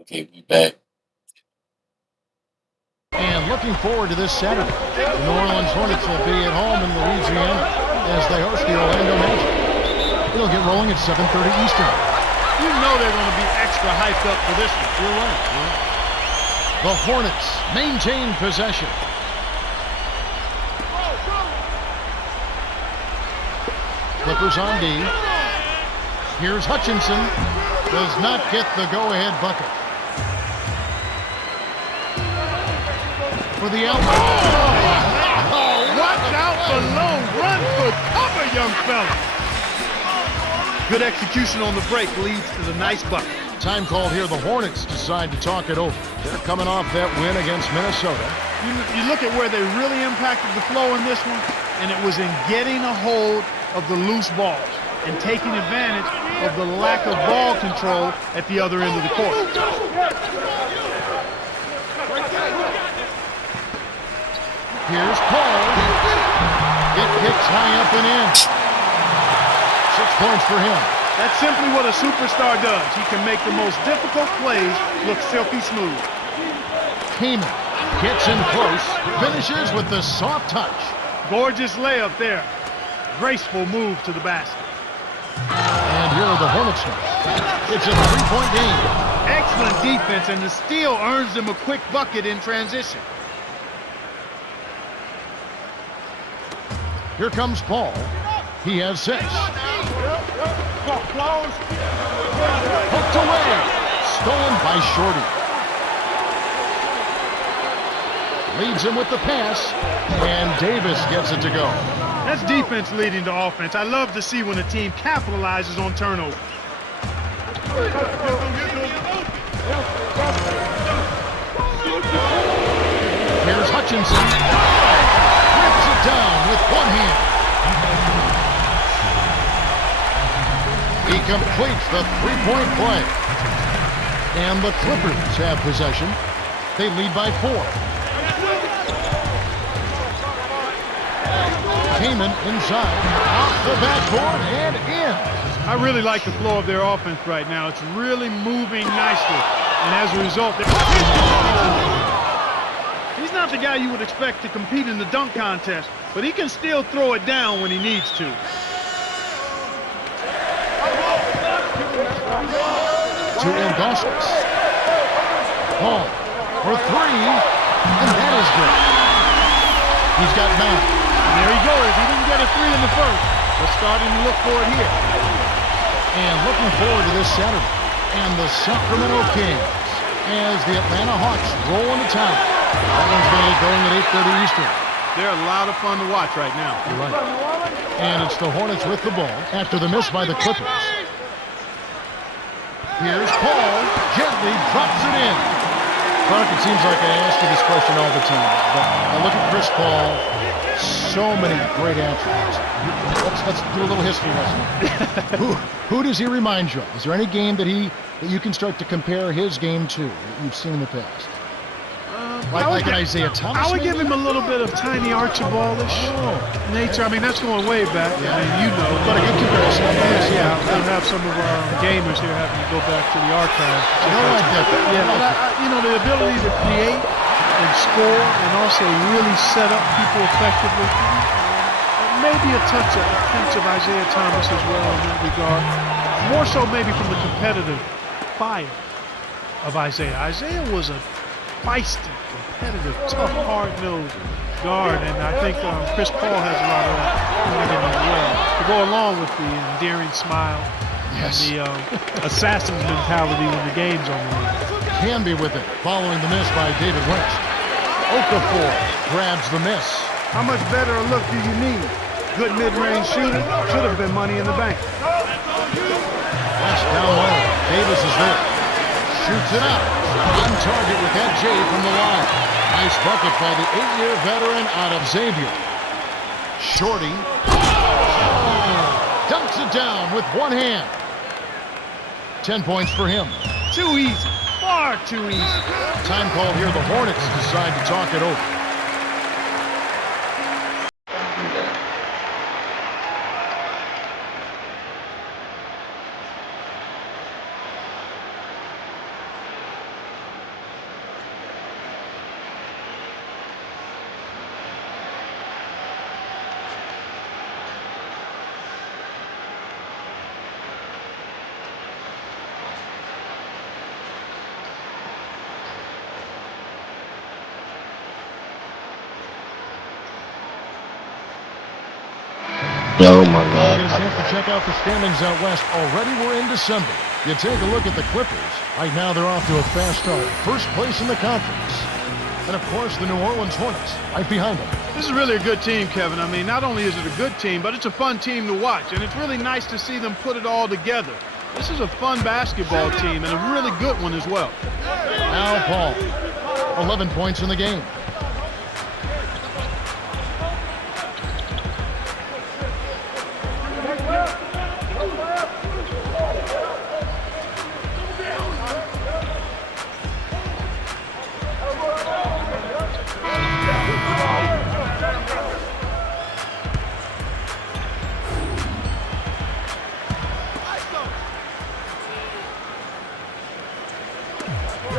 Okay, we back. And looking forward to this Saturday. The New Orleans Hornets will be at home in Louisiana as they host the Orlando Magic. It'll get rolling at 7:30 Eastern. You know they're going to be extra hyped up for this one. You're right. The Hornets maintain possession. Clippers on D. Here's Hutchinson. Does not get the go-ahead bucket. For the outlet. Oh, watch out below. Run for cover, young fella. Good execution on the break leads to the nice bucket. Time called here. The Hornets decide to talk it over. They're coming off that win against Minnesota. You look at where they really impacted the flow in this one, and it was in getting a hold of the loose balls and taking advantage of the lack of ball control at the other end of the court. Here's Paul. It kicks high up and in. 6 points for him. That's simply what a superstar does. He can make the most difficult plays look silky smooth. Kaman gets in close, finishes with the soft touch. Gorgeous layup there. Graceful move to the basket. And here are the Hornets now. It's a 3-point game. Excellent defense, and the steal earns them a quick bucket in transition. Here comes Paul. He has 6. Hooked away. Stolen by Shorty. Leads him with the pass, and Davis gets it to go. That's defense leading to offense. I love to see when a team capitalizes on turnover. Here's Hutchinson. Rips it down with one hand. He completes the 3-point play. And the Clippers have possession. They lead by 4. Kaman inside, off the backboard and in. I really like the flow of their offense right now. It's really moving nicely. And as a result, he's not the guy you would expect to compete in the dunk contest, but he can still throw it down when he needs to. To Ilgauskas. Paul for 3, and that is good. He's got 9. And there he goes. He didn't get a 3 in the first. They're starting to look for it here. And looking forward to this Saturday. And the Sacramento Kings as the Atlanta Hawks roll into town. That one's going to get going at 8:30 Eastern. They're a lot of fun to watch right now. You're right. And it's the Hornets with the ball after the miss by the Clippers. Here's Paul. Gently drops it in. Clark, it seems like I ask you this question all the time, but I look at Chris Paul, so many great attributes. Let's do a little history lesson. Who does he remind you of? Is there any game that you can start to compare his game to that you've seen in the past? Like an Isaiah Thomas? I would give him a little bit of Tiny Archibald-ish nature. I mean, that's going way back. Yeah. I mean, you know. But a good comparison. Yeah, we'll have some of our gamers here having to go back to the archive. I like that. Yeah, but you know, the ability to create and score and also really set up people effectively. Maybe a touch of Isaiah Thomas as well in that regard. More so maybe from the competitive fire of Isaiah. Isaiah was a feisty, competitive, tough, hard-nosed guard, and I think Chris Paul has a lot of that in him as well. To go along with the endearing smile, Yes. and the assassin's mentality when the game's on the line. Canby with it, following the miss by David West. Okafor grabs the miss. How much better a look do you need? Good mid-range shooter, should have been money in the bank. West down low. Davis is there. Shoots it out. On target with that J from the line. Nice bucket by the 8-year veteran out of Xavier. Shorty. Dunks it down with one hand. 10 points for him. Too easy. Far too easy. Time called here. The Hornets decide to talk it over. Oh my It is God. time to check out the standings out west. Already we're in December. You take a look at the Clippers. Right now they're off to a fast start. First place in the conference. And of course the New Orleans Hornets right behind them. This is really a good team, Kevin. I mean, not only is it a good team, but it's a fun team to watch. And it's really nice to see them put it all together. This is a fun basketball team and a really good one as well. Al Paul, 11 points in the game.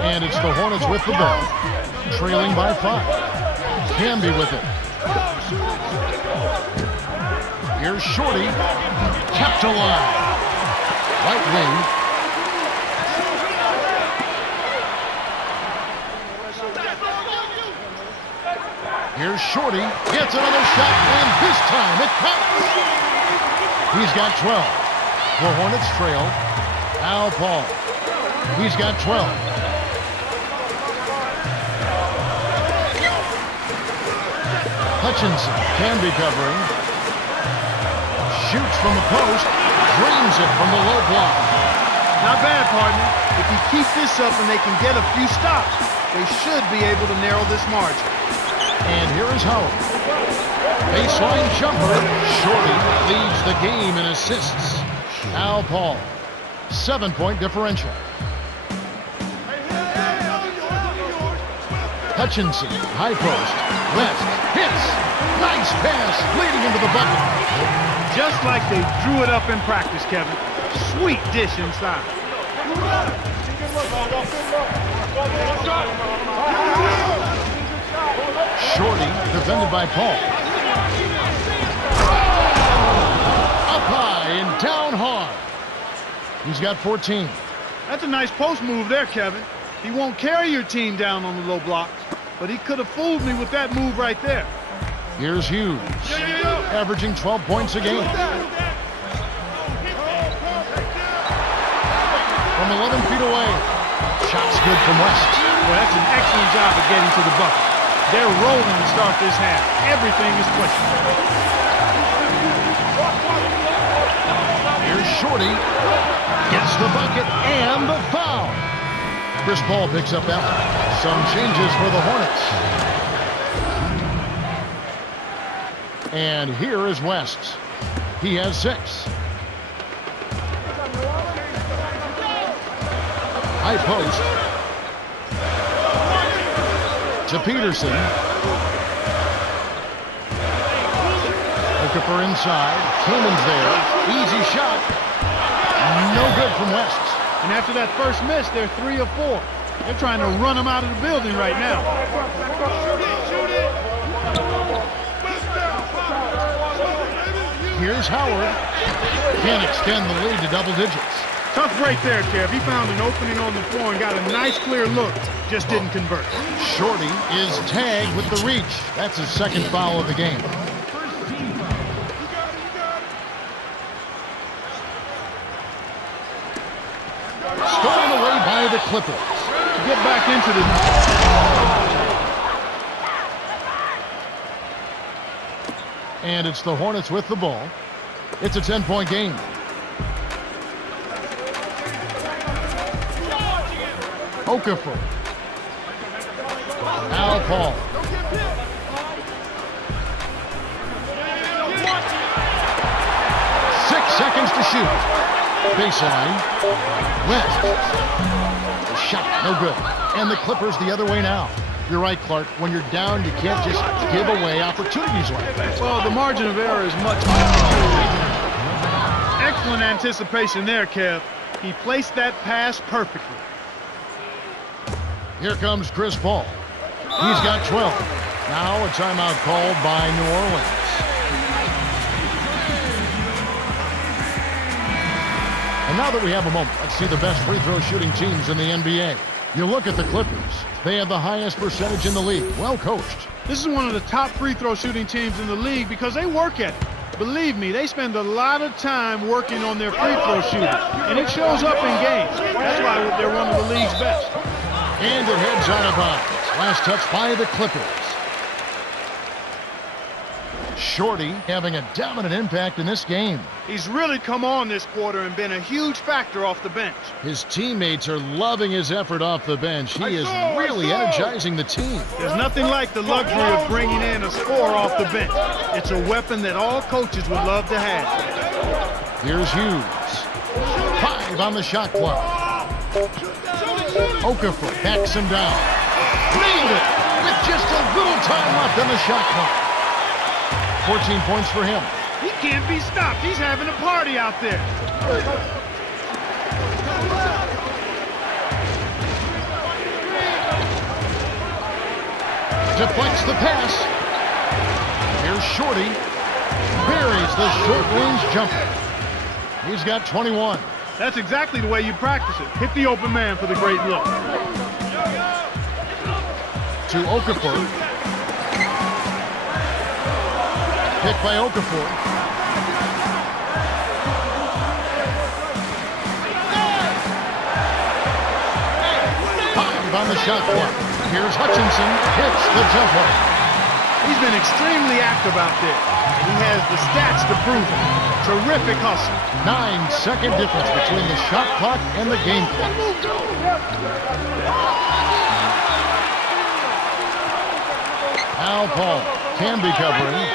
And it's the Hornets with the ball, trailing by 5. Camby with it. Here's Shorty, kept alive. Right wing. Here's Shorty, gets another shot, and this time it counts. He's got 12. The Hornets trail. Al Paul. He's got 12. Hutchinson can be covering. Shoots from the post. Drains it from the low block. Not bad, partner. If you keep this up and they can get a few stops, they should be able to narrow this margin. And here is Howard. Baseline jumper. Shorty leads the game in assists. Al Paul. 7-point differential. Hutchinson, high post, left, hits, nice pass, leading into the bucket. Just like they drew it up in practice, Kevin. Sweet dish inside. Shorty, defended by Paul. Up high and down hard. He's got 14. That's a nice post move there, Kevin. He won't carry your team down on the low blocks, but he could have fooled me with that move right there. Here's Hughes, averaging 12 points a game. From 11 feet away, shot's good from West. Well, that's an excellent job of getting to the bucket. They're rolling to start this half. Everything is clicking. Here's Shorty, gets the bucket and the foul. Chris Paul picks up that one. Some changes for the Hornets. And here is West. He has 6. High post. To Peterson. Okafor inside. Kaman's there. Easy shot. No good from West. And after that first miss, they're 3 of 4. They're trying to run him out of the building right now. Here's Howard. Can't extend the lead to double digits. Tough break there, Kev. He found an opening on the floor and got a nice clear look. Just didn't convert. Shorty is tagged with the reach. That's his second foul of the game. Stolen away by the Clippers. To get back into the... And it's the Hornets with the ball. It's a 10-point game. Okafor. Al Paul. Seconds to shoot. Baseline. West. The shot, no good. And the Clippers the other way now. You're right, Clark. When you're down, you can't just give away opportunities like that. Well, the margin of error is much. Excellent anticipation there, Kev. He placed that pass perfectly. Here comes Chris Paul. He's got 12. Now a timeout called by New Orleans. And now that we have a moment, let's see the best free throw shooting teams in the NBA. You look at the Clippers. They have the highest percentage in the league. Well coached. This is one of the top free throw shooting teams in the league because they work at it. Believe me, they spend a lot of time working on their free throw shooting, and it shows up in games. That's why they're one of the league's best. And it heads out of bounds. Last touch by the Clippers. Shorty having a dominant impact in this game. He's really come on this quarter and been a huge factor off the bench. His teammates are loving his effort off the bench. He is really energizing the team. There's nothing like the luxury of bringing in a scorer off the bench. It's a weapon that all coaches would love to have. Here's Hughes. 5 on the shot clock. Okafor backs him down. Nailed it with just a little time left on the shot clock. 14 points for him. He can't be stopped. He's having a party out there. Deflects the pass. Here's Shorty. Buries the short-range jumper. He's got 21. That's exactly the way you practice it. Hit the open man for the great look. To Okafor. Pick by Okafor. Five on the shot clock. Here's Hutchinson. Hits the jumper. He's been extremely active out there. He has the stats to prove it. Terrific hustle. 9-second difference between the shot clock and the game clock. Al Paul can be covering.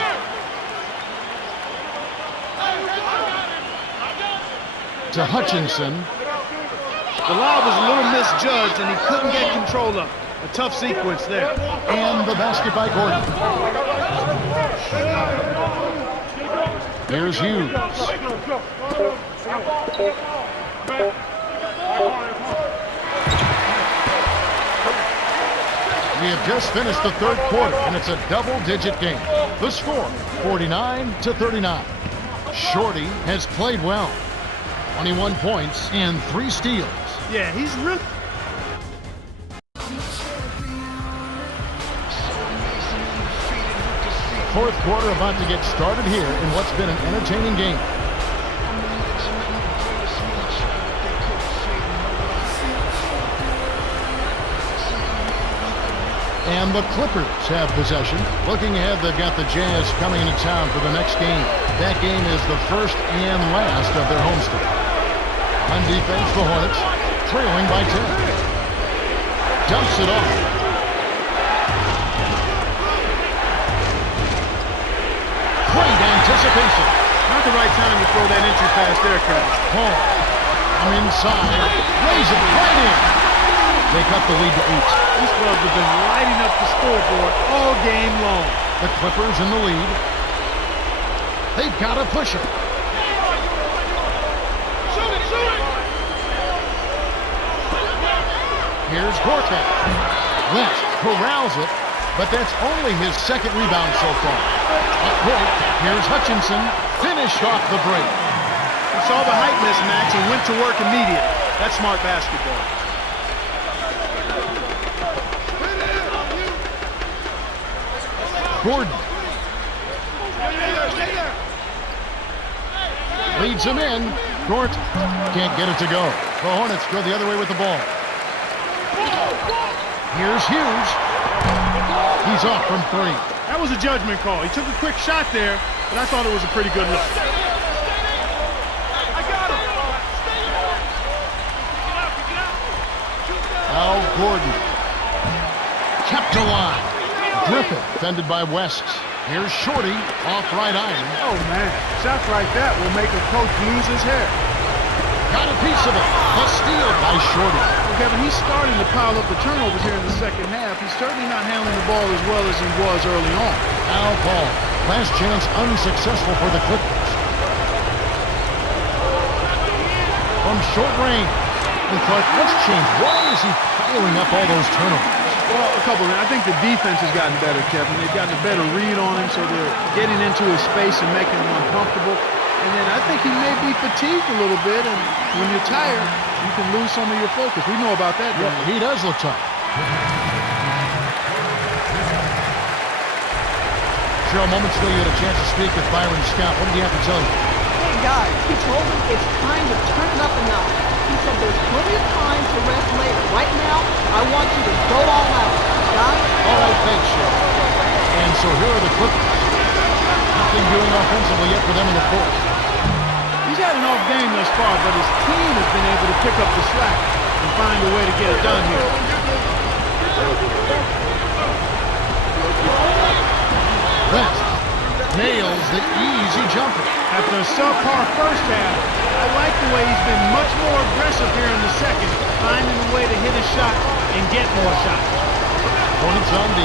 To Hutchinson. The lob was a little misjudged and he couldn't get control of it. A tough sequence there. And the basket by Gordon. Here's Hughes. We have just finished the third quarter, and it's a double-digit game. The score, 49-39. Shorty has played well. 21 points and 3 steals. Yeah, he's really... Fourth quarter about to get started here in what's been an entertaining game. And the Clippers have possession. Looking ahead, they've got the Jazz coming into town for the next game. That game is the first and last of their homestand. On defense, the Hornets trailing by 10. Dumps it off. Great anticipation. Not the right time to throw that entry pass there, Kevin. Paul from inside. Lays it right in. They cut the lead to 8. These clubs have been lighting up the scoreboard all game long. The Clippers in the lead. They've got to push it. Here's Gortat. West corrals it, but that's only his second rebound so far. Up court, here's Hutchinson. Finished off the break. He saw the height mismatch and went to work immediately. That's smart basketball. Gordon. Leads him in. Gort can't get it to go. The Hornets go the other way with the ball. Here's Hughes. He's off from 3. That was a judgment call. He took a quick shot there, but I thought it was a pretty good look. Al Gordon. Kept alive. Griffin defended by West. Here's Shorty off right iron. Oh, man. Shots like that will make a coach lose his hair. Got a piece of it. A steal by Shorty. Well, Kevin, he's starting to pile up the turnovers here in the second half. He's certainly not handling the ball as well as he was early on. Al Paul. Last chance unsuccessful for the Clippers. From short range. And Clark, what's changed? Why is he piling up all those turnovers? Well, a couple of them. I think the defense has gotten better, Kevin. They've gotten a better read on him, so they're getting into his space and making him uncomfortable. And then I think he may be fatigued a little bit, and when you're tired, you can lose some of your focus. We know about that. Yeah, he does look tired. Cheryl, moments ago you had a chance to speak with Byron Scott. What did he have to tell you? Hey guys, he told them it's time to turn it up a notch. He said there's plenty of time to rest later. Right now, I want you to go all out. Guys? All right, thanks, Cheryl. And so here are the Clippers. Nothing doing offensively yet for them in the fourth. He's had an off game thus far, but his team has been able to pick up the slack and find a way to get it done here. West nails the easy jumper. After a subpar first half, I like the way he's been much more aggressive here in the second, finding a way to hit a shot and get more shots. Hornets on D.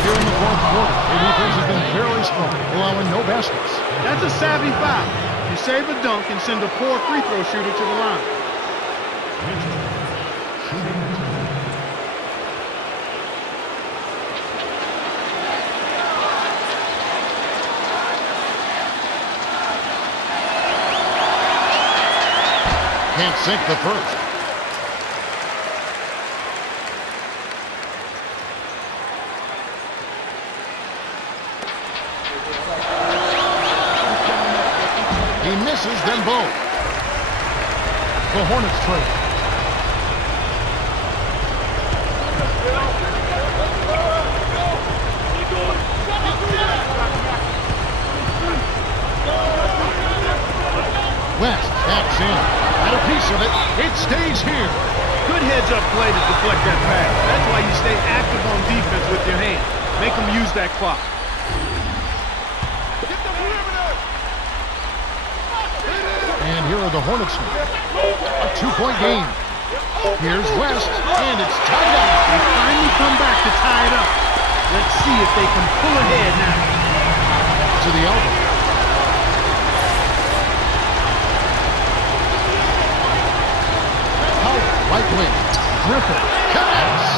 Here in the fourth quarter, their defense has been fairly strong, allowing no baskets. That's a savvy foul. You save a dunk and send a poor free throw shooter to the line. Can't sink the first. He misses them both. The Hornets trail. West taps in. Got a piece of it. It stays here. Good heads-up play to deflect that pass. That's why you stay active on defense with your hand. Make them use that clock. And here are the Hornets. A two-point game. Here's West, and it's tied up. They finally come back to tie it up. Let's see if they can pull ahead now. To the elbow. Right wing. Griffin connects.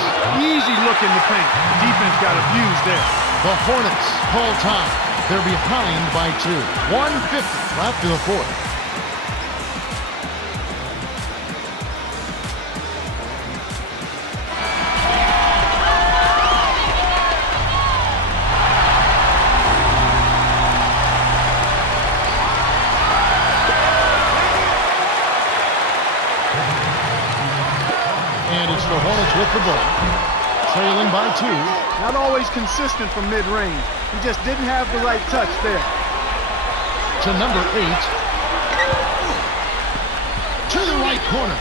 Easy look in the paint. The defense got abused there. The Hornets call time. They're behind by 2. 1:50 left in the fourth. And it's the Hornets with the ball. Trailing by 2. Not always consistent from mid-range. He just didn't have the right touch there. To number 8. To the right corner.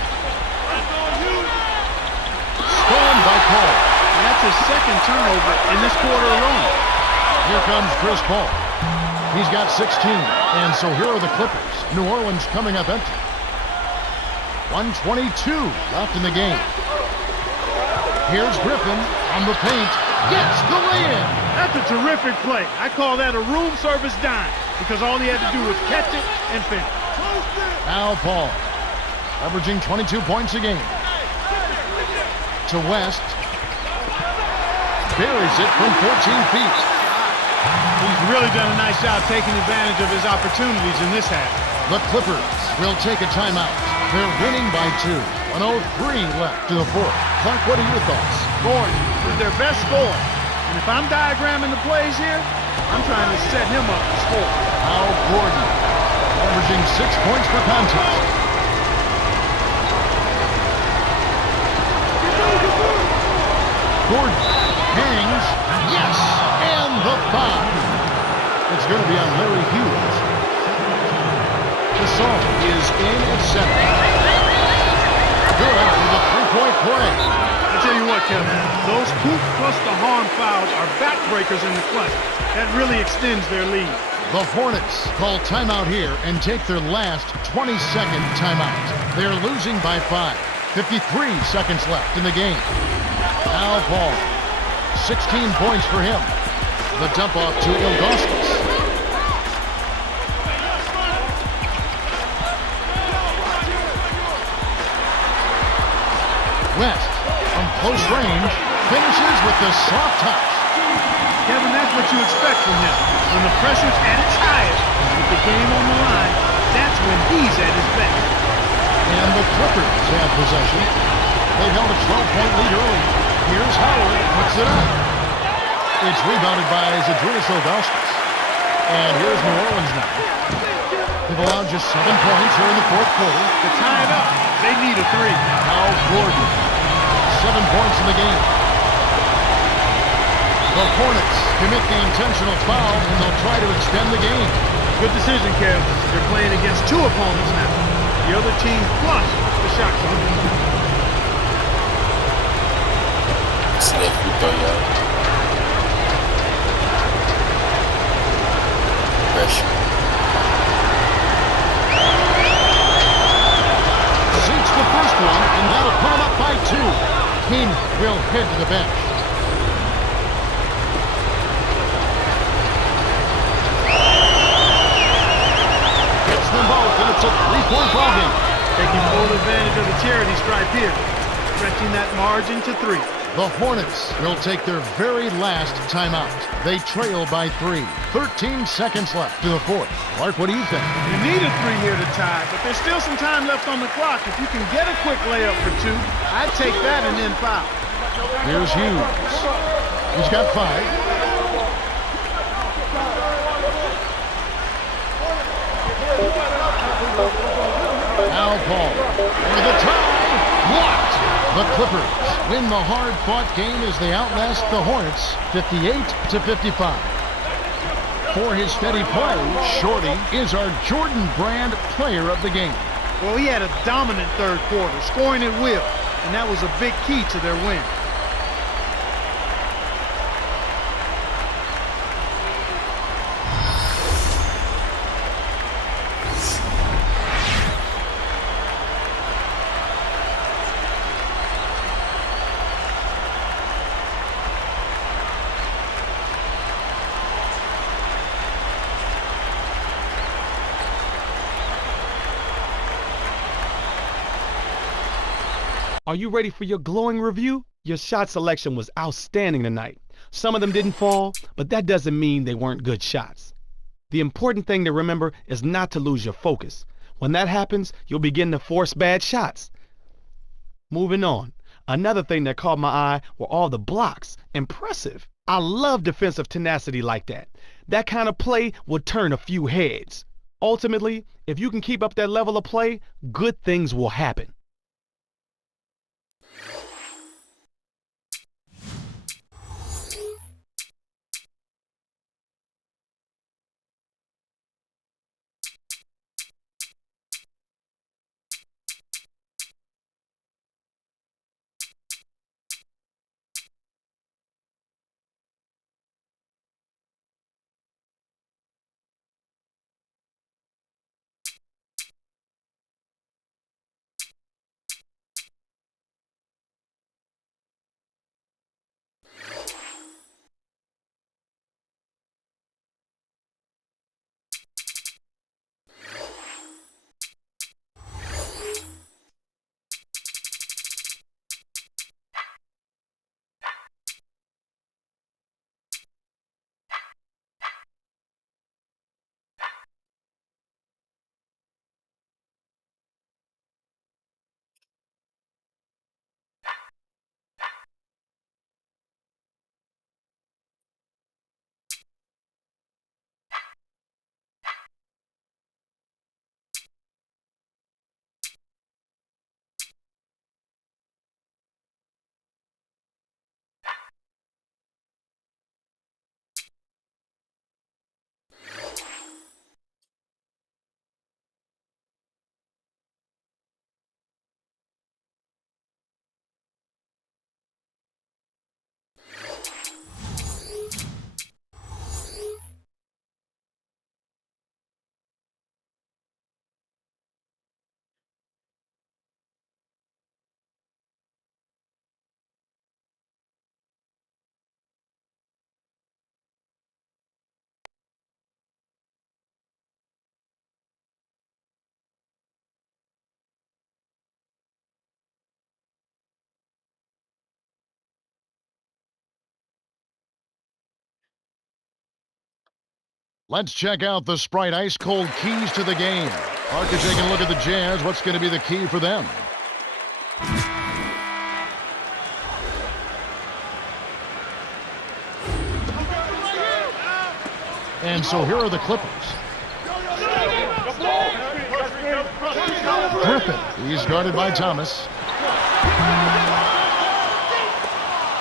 Stolen by Paul. And that's his second turnover in this quarter alone. Here comes Chris Paul. He's got 16. And so here are the Clippers. New Orleans coming up empty. 1:22 left in the game. Here's Griffin on the paint. Gets the lay-in. That's a terrific play. I call that a room service dime because all he had to do was catch it and finish. Now Paul, averaging 22 points a game. To West. Buries it from 14 feet. He's really done a nice job taking advantage of his opportunities in this half. The Clippers will take a timeout. They're winning by 2. 1:03 left to the fourth. Clark, what are your thoughts? Gordon is their best scorer. And if I'm diagramming the plays here, I'm trying to set him up to score. Al Gordon, averaging 6 points per contest. Gordon hangs. Yes! And the foul. It's going to be on Larry Hughes. The song is in at 7. Good for the three-point play. I tell you what, Kevin, those Coop plus the Horn fouls are backbreakers in the clutch. That really extends their lead. The Hornets call timeout here and take their last 20-second timeout. They're losing by 5. 53 seconds left in the game. Now Paul, 16 points for him. The dump off to Ilgauskas. West, from close range, finishes with the soft touch. Kevin, that's what you expect from him. When the pressure's at its highest, with the game on the line, that's when he's at his best. And the Clippers have possession. They held a 12-point lead early. Here's Howard, puts it up. It's rebounded by Zadrunas Ilgauskas. And here's New Orleans now. They've allowed just 7 points here in the fourth quarter. To tie it up, they need a 3. Al Gordon, 7 points in the game. The Hornets commit the intentional foul, and they'll try to extend the game. Good decision, Kev. They're playing against 2 opponents now. The other team flush the shot clock. See that free throw, y'all. Pressure. Seeks the first one, and that'll put him up by 2. King will head to the bench. Hits them both, and it's a 3-point ball game. Taking full advantage of the charity stripe here. Stretching that margin to 3. The Hornets will take their very last timeout. They trail by 3. 13 seconds left to the fourth. Mark, what do you think? You need a 3 here to tie, but there's still some time left on the clock. If you can get a quick layup for 2, I'd take that and then foul. Here's Hughes. He's got 5. Al Paul for the tie. Blocked. The Clippers win the hard-fought game as they outlast the Hornets 58-55. For his steady play, Shorty is our Jordan Brand player of the game. Well, he had a dominant third quarter, scoring at will, and that was a big key to their win. Are you ready for your glowing review? Your shot selection was outstanding tonight. Some of them didn't fall, but that doesn't mean they weren't good shots. The important thing to remember is not to lose your focus. When that happens, you'll begin to force bad shots. Moving on. Another thing that caught my eye were all the blocks. Impressive. I love defensive tenacity like that. That kind of play will turn a few heads. Ultimately, if you can keep up that level of play, good things will happen. Let's check out the Sprite Ice Cold keys to the game. Parker taking a look at the Jazz. What's going to be the key for them? And so here are the Clippers. Griffin, he's guarded by Thomas.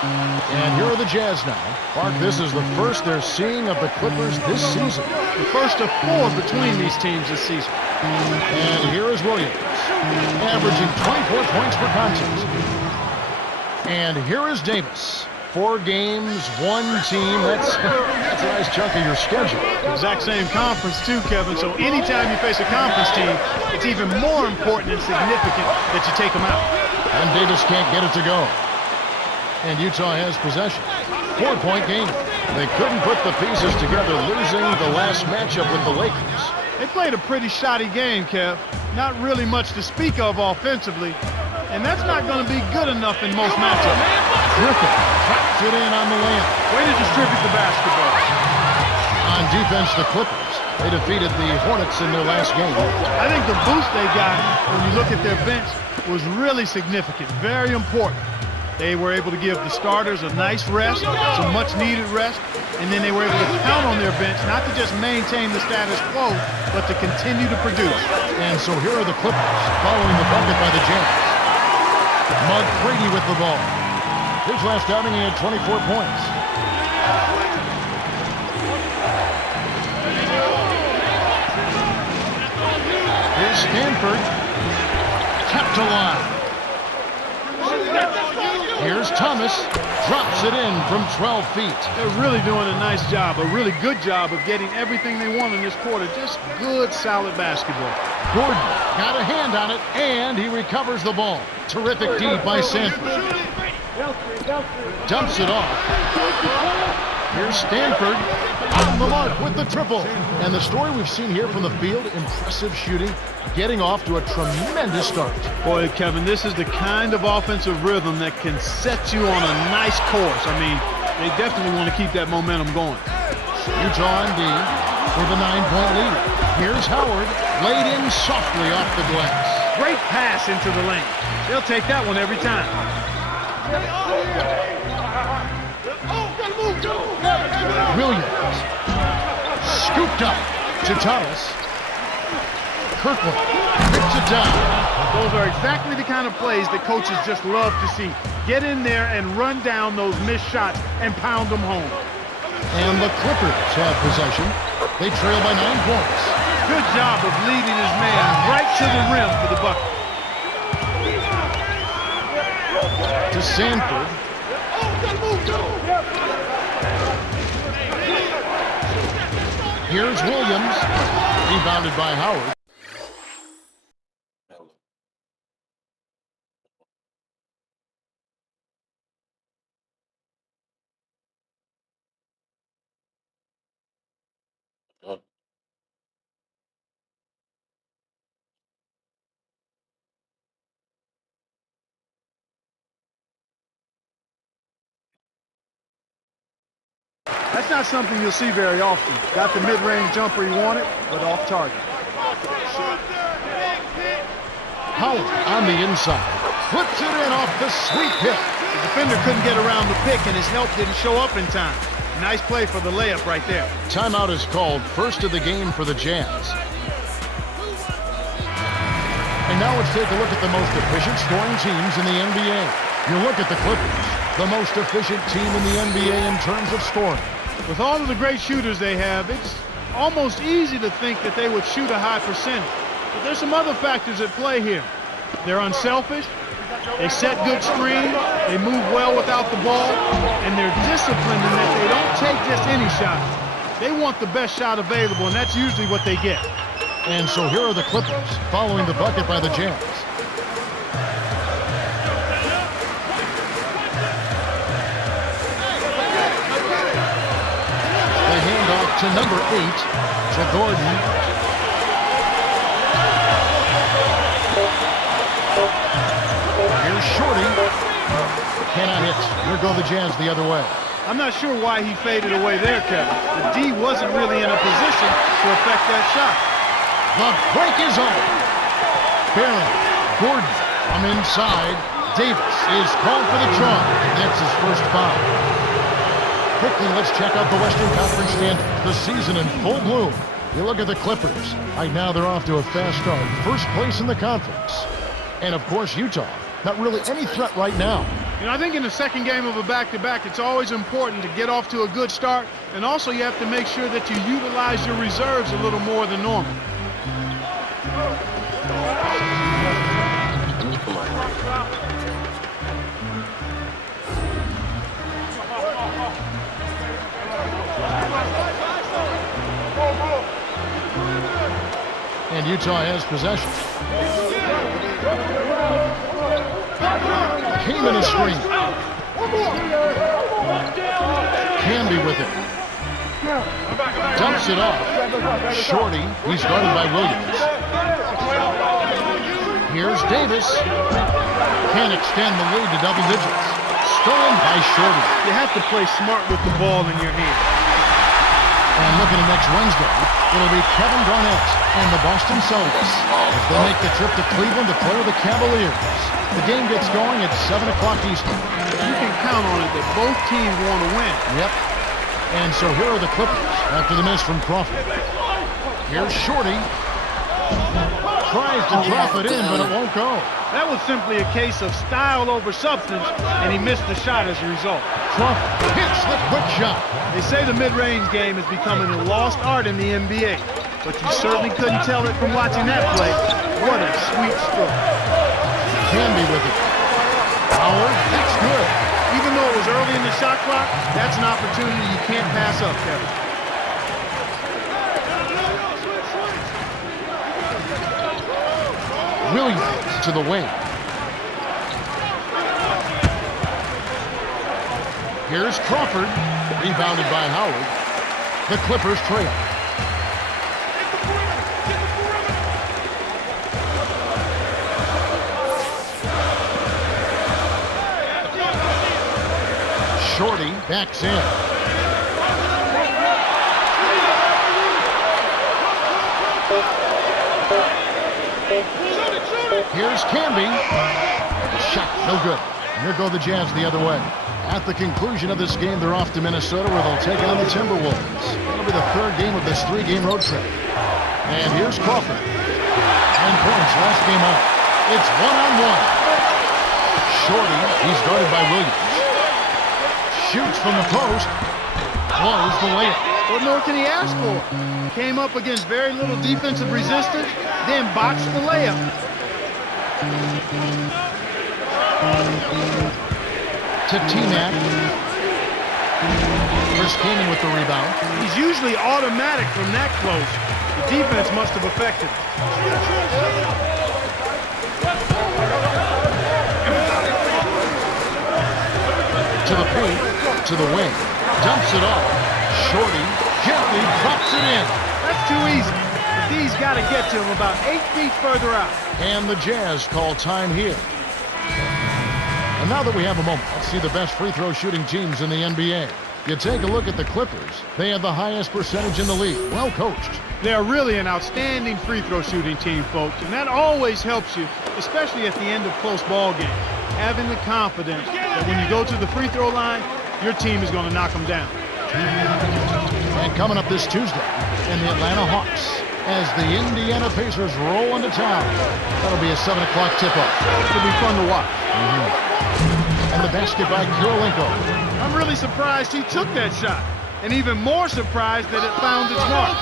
And here are the Jazz now. Mark, this is the first they're seeing of the Clippers this season. The first of 4 between these teams this season. And here is Williams, averaging 24 points per contest. And here is Davis. 4 games, 1 team. That's a nice chunk of your schedule. Exact same conference too, Kevin. So anytime you face a conference team, it's even more important and significant that you take them out. And Davis can't get it to go. And Utah has possession. 4-point game. They couldn't put the pieces together, losing the last matchup with the Lakers. They played a pretty shoddy game, Kev. Not really much to speak of offensively. And that's not going to be good enough in most matchups. Griffin drops it in on the layup. Way to distribute the basketball. On defense, the Clippers. They defeated the Hornets in their last game. I think the boost they got when you look at their bench was really significant, very important. They were able to give the starters a nice rest, some much-needed rest, and then they were able to count on their bench not to just maintain the status quo, but to continue to produce. And so here are the Clippers following the bucket by the Jazz. McCready with the ball. His last outing, he had 24 points. Here's Stanford. Kept alive. Here's Thomas. Drops it in from 12 feet. They're really doing a nice job, a really good job of getting everything they want in this quarter. Just good, solid basketball. Gordon got a hand on it, and he recovers the ball. Terrific D by Sanford. Dumps it off. Here's Stanford on the mark with the triple. And the story we've seen here from the field, impressive shooting, getting off to a tremendous start. Boy, Kevin, this is the kind of offensive rhythm that can set you on a nice course. I mean, they definitely want to keep that momentum going. Utah on D with a 9-point lead. Here's Howard, laid in softly off the glass. Great pass into the lane. They'll take that one every time. Williams scooped up to Thomas. Kirkland picks it down. Those are exactly the kind of plays that coaches just love to see. Get in there and run down those missed shots and pound them home. And the Clippers have possession. They trail by 9 points. Good job of leading his man right to the rim for the bucket. To Sanford. Here's Williams. Rebounded by Howard. That's not something you'll see very often. Got the mid-range jumper he wanted, but off target. Howard on the inside. Puts it in off the sweep hit. The defender couldn't get around the pick, and his help didn't show up in time. Nice play for the layup right there. Timeout is called, first of the game for the Jazz. And now let's take a look at the most efficient scoring teams in the NBA. You look at the Clippers, the most efficient team in the NBA in terms of scoring. With all of the great shooters they have, it's almost easy to think that they would shoot a high percentage. But there's some other factors at play here. They're unselfish, they set good screens, they move well without the ball, and they're disciplined in that they don't take just any shot. They want the best shot available, and that's usually what they get. And so here are the Clippers, following the bucket by the Jazz. They hand off to number 8, to Gordon. Here's Shorty. Cannot hit. Here go the Jazz the other way. I'm not sure why he faded away there, Kevin. The D wasn't really in a position to affect that shot. The break is on. Barron, Gordon from inside. Davis is called for the draw. That's his first foul. Quickly, let's check out the Western Conference standings. The season in full bloom. You look at the Clippers. Right now, they're off to a fast start. First place in the conference. And, of course, Utah. Not really any threat right now. You know, I think in the second game of a back-to-back, it's always important to get off to a good start. And also, you have to make sure that you utilize your reserves a little more than normal. And Utah has possession. Came in a screen. Canby with it. Dumps it off. Shorty. He's guarded by Williams. Here's Davis. Can't extend the lead to double digits. Stolen by Shorty. You have to play smart with the ball in your hand. And looking at next Wednesday, it'll be Kevin Garnett and the Boston Celtics as they make the trip to Cleveland to play with the Cavaliers. The game gets going at 7 o'clock Eastern. You can count on it that both teams want to win. Yep. And so here are the Clippers after the miss from Crawford. Here's Shorty. Tries to drop it in, but it won't go. That was simply a case of style over substance, and he missed the shot as a result. Crawford hits the quick shot. They say the mid-range game is becoming a lost art in the NBA, but you certainly couldn't tell it from watching that play. What a sweet stroke. Canby with it. Howard, that's good. Even though it was early in the shot clock, that's an opportunity you can't pass up, Kevin. Williams to the wing. Here's Crawford, rebounded by Howard. The Clippers trail. Shorty backs in. Here's Canby. Shot, no good. And here go the Jazz the other way. At the conclusion of this game, they're off to Minnesota where they'll take on the Timberwolves. It'll be the third game of this three-game road trip. And here's Crawford. 9 points last game out. It's one-on-one. Shorty, he's guarded by Williams. Shoots from the post. Blows the layup. What more can he ask for? Came up against very little defensive resistance, then botched the layup. To T-Mac. Chris Kaman with the rebound. He's usually automatic from that close. The defense must have affected him. To the paint, to the wing. Dumps it off. Shorty gently drops it in. That's too easy. The D's got to get to him about 8 feet further out. And the Jazz call time here. And now that we have a moment, let's see the best free throw shooting teams in the NBA. You take a look at the Clippers. They have the highest percentage in the league. Well coached. They're really an outstanding free throw shooting team, folks, and that always helps you, especially at the end of close ball games. Having the confidence that when you go to the free throw line, your team is going to knock them down. And coming up this Tuesday, in the Atlanta Hawks, as the Indiana Pacers roll into town. That'll be a 7 o'clock tip-off. It'll be fun to watch. And the basket by Kirilenko. I'm really surprised he took that shot, and even more surprised that it found its mark.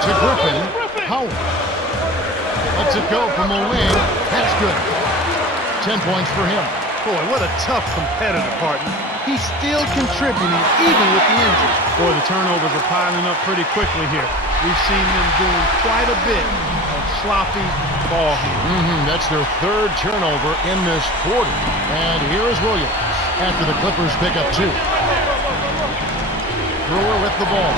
To Griffin, Howard. Lets it go from the wing. That's good. 10 points for him. Boy, what a tough competitor, partner. He's still contributing even with the injury. Boy, the turnovers are piling up pretty quickly here. We've seen them doing quite a bit of sloppy ball handling. That's their third turnover in this quarter. And here is Williams after the Clippers pick up 2. Brewer with the ball.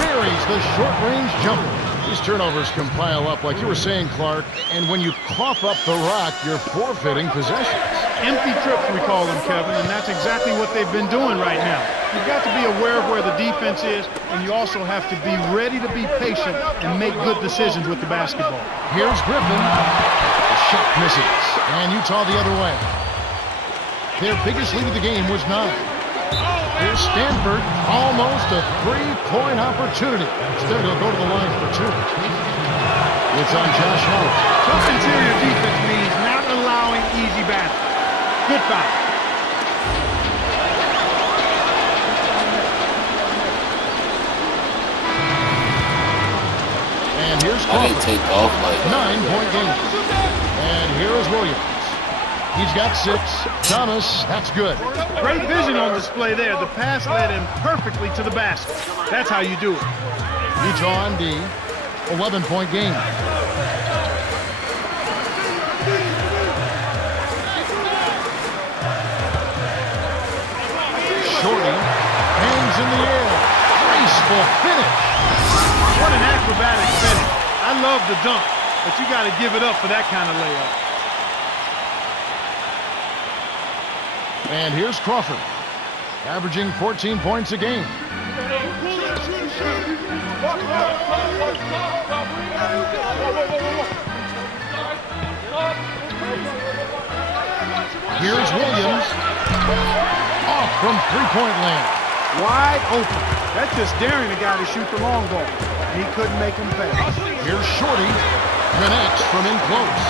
Buries the short-range jumper. These turnovers can pile up, like you were saying, Clark, and when you cough up the rock, you're forfeiting possessions. Empty trips, we call them, Kevin, and that's exactly what they've been doing right now. You've got to be aware of where the defense is, and you also have to be ready to be patient and make good decisions with the basketball. Here's Griffin. The shot misses. And Utah the other way. Their biggest lead of the game was 9. Here's Stanford, almost a 3-point opportunity. Instead, he'll go to the line for 2. It's on Josh Howard. Tough interior defense means not allowing easy baskets. Good foul. And here's I didn't Crawford. take off like 9-point game. And here is Williams. He's got 6. Thomas, that's good. Great vision on display there. The pass led him perfectly to the basket. That's how you do it. Utah on D. 11-point game. Shorty hangs in the air. Graceful finish. What an acrobatic finish. I love the dunk, but you got to give it up for that kind of layup. And here's Crawford, averaging 14 points a game. Here's Williams, off from three-point land. Wide open. That's just daring a guy to shoot the long ball. He couldn't make him pay. Here's Shorty, connects from in close.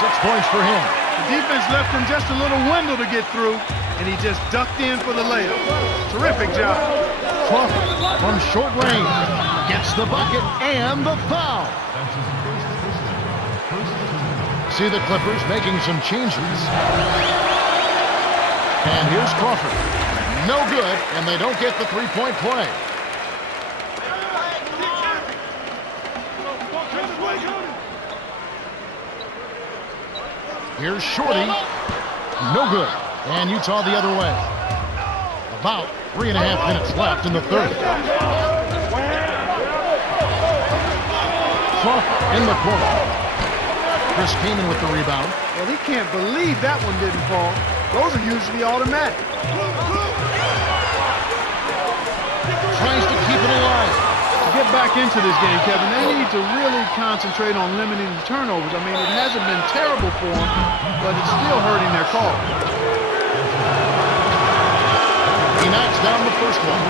6 points for him. The defense left him just a little window to get through, and he just ducked in for the layup. Terrific job. Crawford from short range gets the bucket and the foul. See the Clippers making some changes. And here's Crawford. No good, and they don't get the three-point play. Here's Shorty. No good. And Utah the other way. About 3.5 minutes left in the third. Crawford in the corner. Chris Kaman with the rebound. Well, he can't believe that one didn't fall. Those are usually automatic. Tries to keep it alive. To get back into this game, Kevin, they need to really concentrate on limiting the turnovers. I mean, it hasn't been terrible for them, but it's still hurting their cause. He knocks down the first one.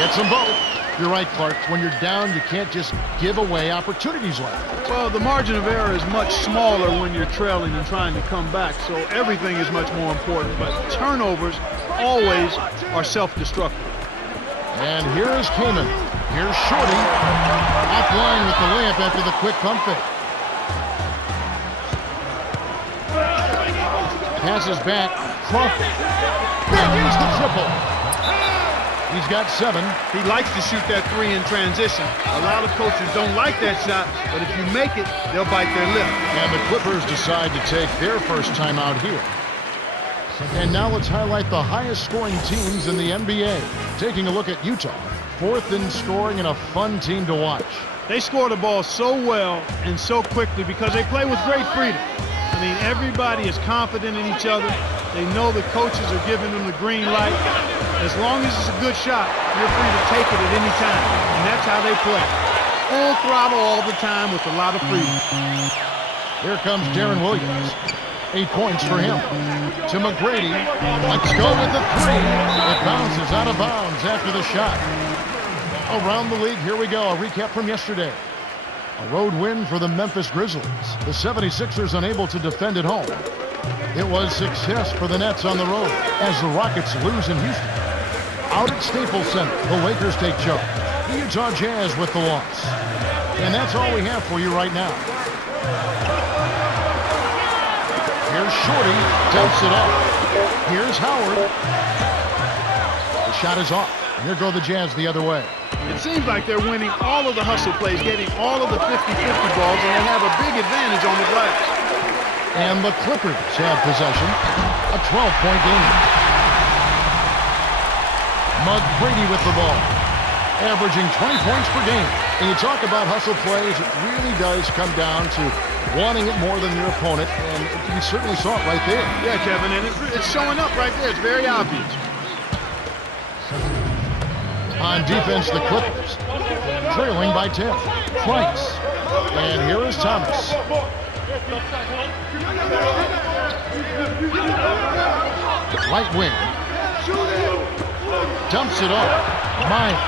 Gets them both. You're right, Clark. When you're down, you can't just give away opportunities like that. Well, the margin of error is much smaller when you're trailing and trying to come back, so everything is much more important. But turnovers always are self-destructive. And here is Kaman. Here's Shorty. Offline with the layup after the quick pump fake. Passes back. Crawford. Buries the triple. He's got 7. He likes to shoot that 3 in transition. A lot of coaches don't like that shot, but if you make it, they'll bite their lip. And the Clippers decide to take their first time out here. And now let's highlight the highest scoring teams in the NBA. Taking a look at Utah. 4th in scoring and a fun team to watch. They score the ball so well and so quickly because they play with great freedom. I mean, everybody is confident in each other. They know the coaches are giving them the green light. As long as it's a good shot, you're free to take it at any time. And that's how they play. Full throttle all the time with a lot of freedom. Here comes Darren Williams. 8 points for him. To McGrady. Let's go with the 3. It bounces out of bounds after the shot. Around the league, here we go. A recap from yesterday. A road win for the Memphis Grizzlies. The 76ers unable to defend at home. It was success for the Nets on the road as the Rockets lose in Houston. Out at Staples Center, the Lakers take charge. The Utah Jazz with the loss. And that's all we have for you right now. Here's Shorty, dumps it off. Here's Howard. The shot is off. And here go the Jazz the other way. It seems like they're winning all of the hustle plays, getting all of the 50-50 balls, and they have a big advantage on the glass. And the Clippers have possession. A 12-point game. McGrady with the ball. Averaging 20 points per game. And you talk about hustle plays, it really does come down to wanting it more than your opponent. And you certainly saw it right there. Yeah, Kevin, and it's showing up right there. It's very obvious. On defense, the Clippers trailing by 10. Price. And here is Thomas. Right wing. Dumps it off. Miles.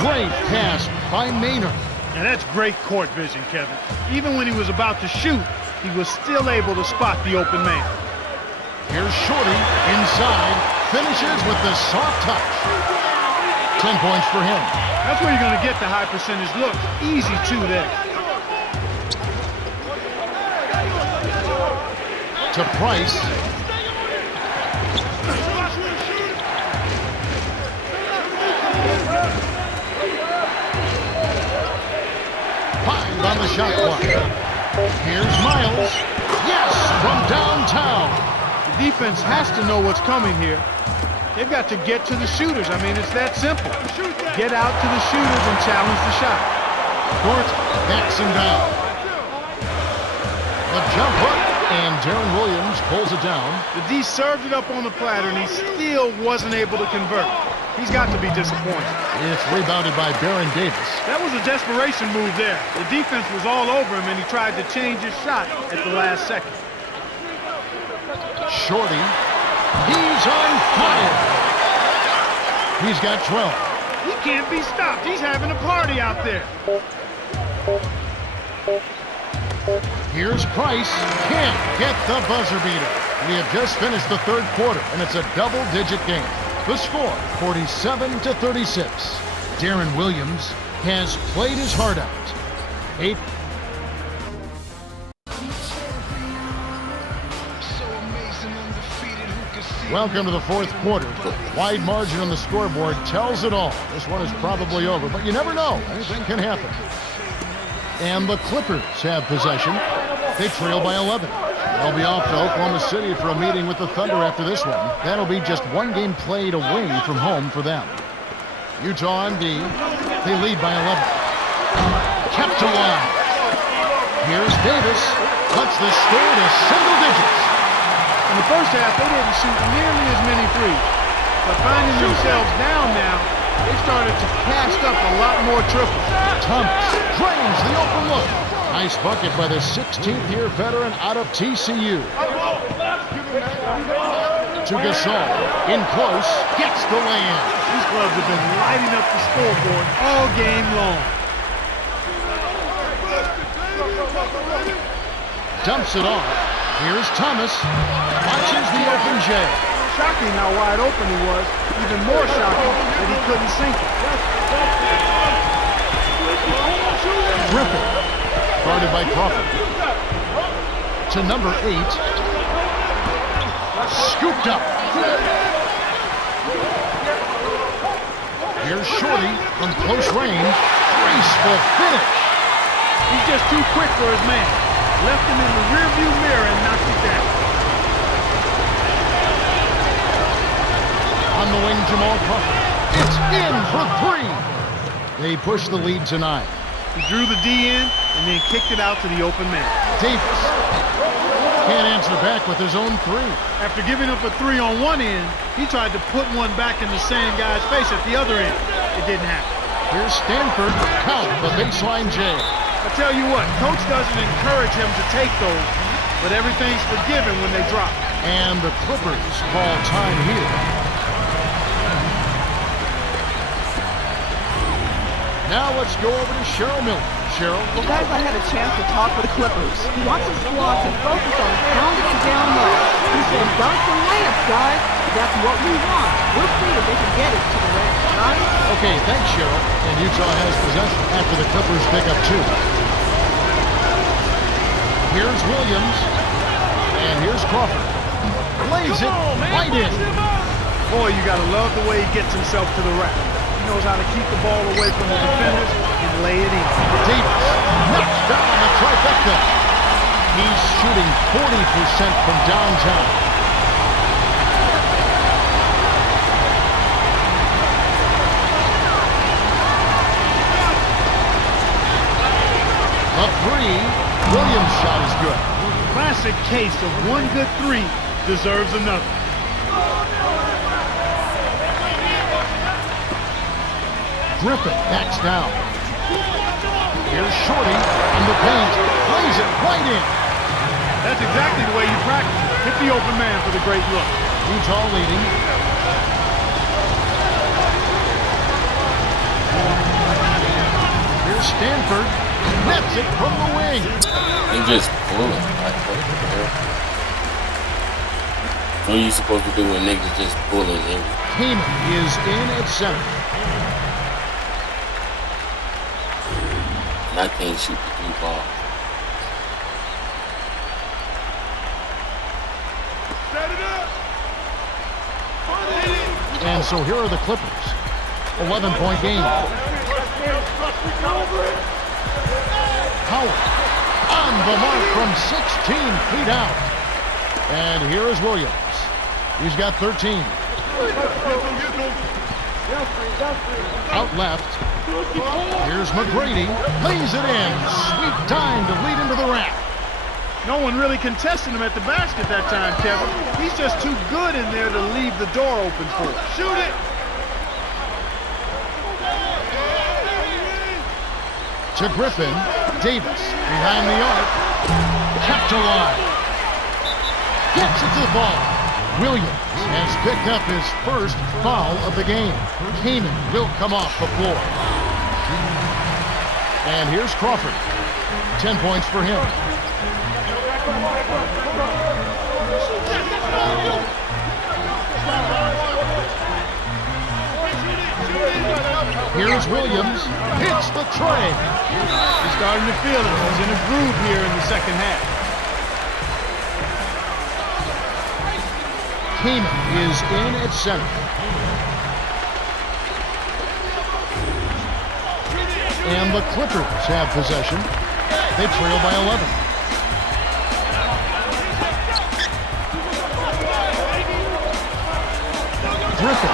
Great pass by Maynard. And that's great court vision, Kevin. Even when he was about to shoot, he was still able to spot the open man. Here's Shorty inside. Finishes with the soft touch. 10 points for him. That's where you're going to get the high percentage looks. Easy two there. To Price. On the shot clock. Here's Miles. Yes, from downtown. The defense has to know what's coming here. They've got to get to the shooters. I mean, it's that simple. Get out to the shooters and challenge the shot. Dort backs him down. The jump hook, and Darren Williams pulls it down. The D served it up on the platter, and he still wasn't able to convert. He's got to be disappointed. It's rebounded by Baron Davis. That was a desperation move there. The defense was all over him, and he tried to change his shot at the last second. Shorty. He's on fire. He's got 12. He can't be stopped. He's having a party out there. Here's Price. Can't get the buzzer beater. We have just finished the third quarter, and it's a double-digit game. The score, 47-36. Darren Williams has played his heart out. 8. Welcome to the fourth quarter. Wide margin on the scoreboard tells it all. This one is probably over, but you never know. Anything can happen. And the Clippers have possession. They trail by 11. They'll be off to Oklahoma City for a meeting with the Thunder after this one. That'll be just one game played away from home for them. Utah on D. They lead by 11. Kept alive. Here's Davis. Cuts the score to single digits. In the first half, they didn't shoot nearly as many threes. But finding themselves down now, they started to cast up a lot more triples. Thomas drains the open look. Nice bucket by the 16th-year veteran out of TCU. To Gasol. In close. Gets the lay-in. These clubs have been lighting up the scoreboard all game long. Dumps it off. Here's Thomas. Watches the open J. Shocking how wide open he was. Even more shocking that he couldn't sink it. Griffin. Guarded by Crawford. To number 8. Scooped up. Here's Shorty from close range. Graceful finish. He's just too quick for his man. Left him in the rearview mirror and knocked it down. On the wing, Jamal Crawford. It's in for 3. They push the lead to 9. He drew the D in and then kicked it out to the open man. Davis can't answer back with his own 3. After giving up a 3 on one end, he tried to put one back in the same guy's face at the other end. It didn't happen. Here's Stanford. Count the baseline J. I tell you what, coach doesn't encourage him to take those, but everything's forgiven when they drop. And the Clippers call time here. Now let's go over to Cheryl Miller. Cheryl. Well, guys, I had a chance to talk with the Clippers. He wants his squad to focus on pounding it down low. He said, dunks and layups, guys. That's what we want. We'll see if they can get it to the rim. Guys? Okay, thanks, Cheryl. And Utah has possession after the Clippers pick up 2. Here's Williams. And here's Crawford. Lays it right in. Boy, you got to love the way he gets himself to the rack. He knows how to keep the ball away from the defenders and lay it in. Davis knocks down the trifecta. He's shooting 40% from downtown. A 3. Williams' shot is good. Classic case of one good 3 deserves another. Griffin backs down. Here's Shorty in the paint. Plays it right in. That's exactly the way you practice it. Hit the open man for the great look. Utah leading. Here's Stanford. Nets it from the wing. They just pulling. Like, what the hell? What are you supposed to do when niggas just pulling in? Heyman is in at center. And I can't shoot the 3 ball. And so here are the Clippers. 11-point game. Howard on the mark from 16 feet out. And here is Williams. He's got 13. Out left. Here's McGrady. Lays it in. Sweet time to lead into the rack. No one really contested him at the basket that time, Kevin. He's just too good in there to leave the door open for him. Shoot it! To Griffin. Davis behind the arc. Kept alive. Gets it to the ball. Williams has picked up his first foul of the game. Heyman will come off the floor. And here's Crawford. 10 points for him. Here's Williams. Hits the tray. He's starting to feel it. He's in a groove here in the second half. Heyman is in at center. And the Clippers have possession. They trail by 11. Griffin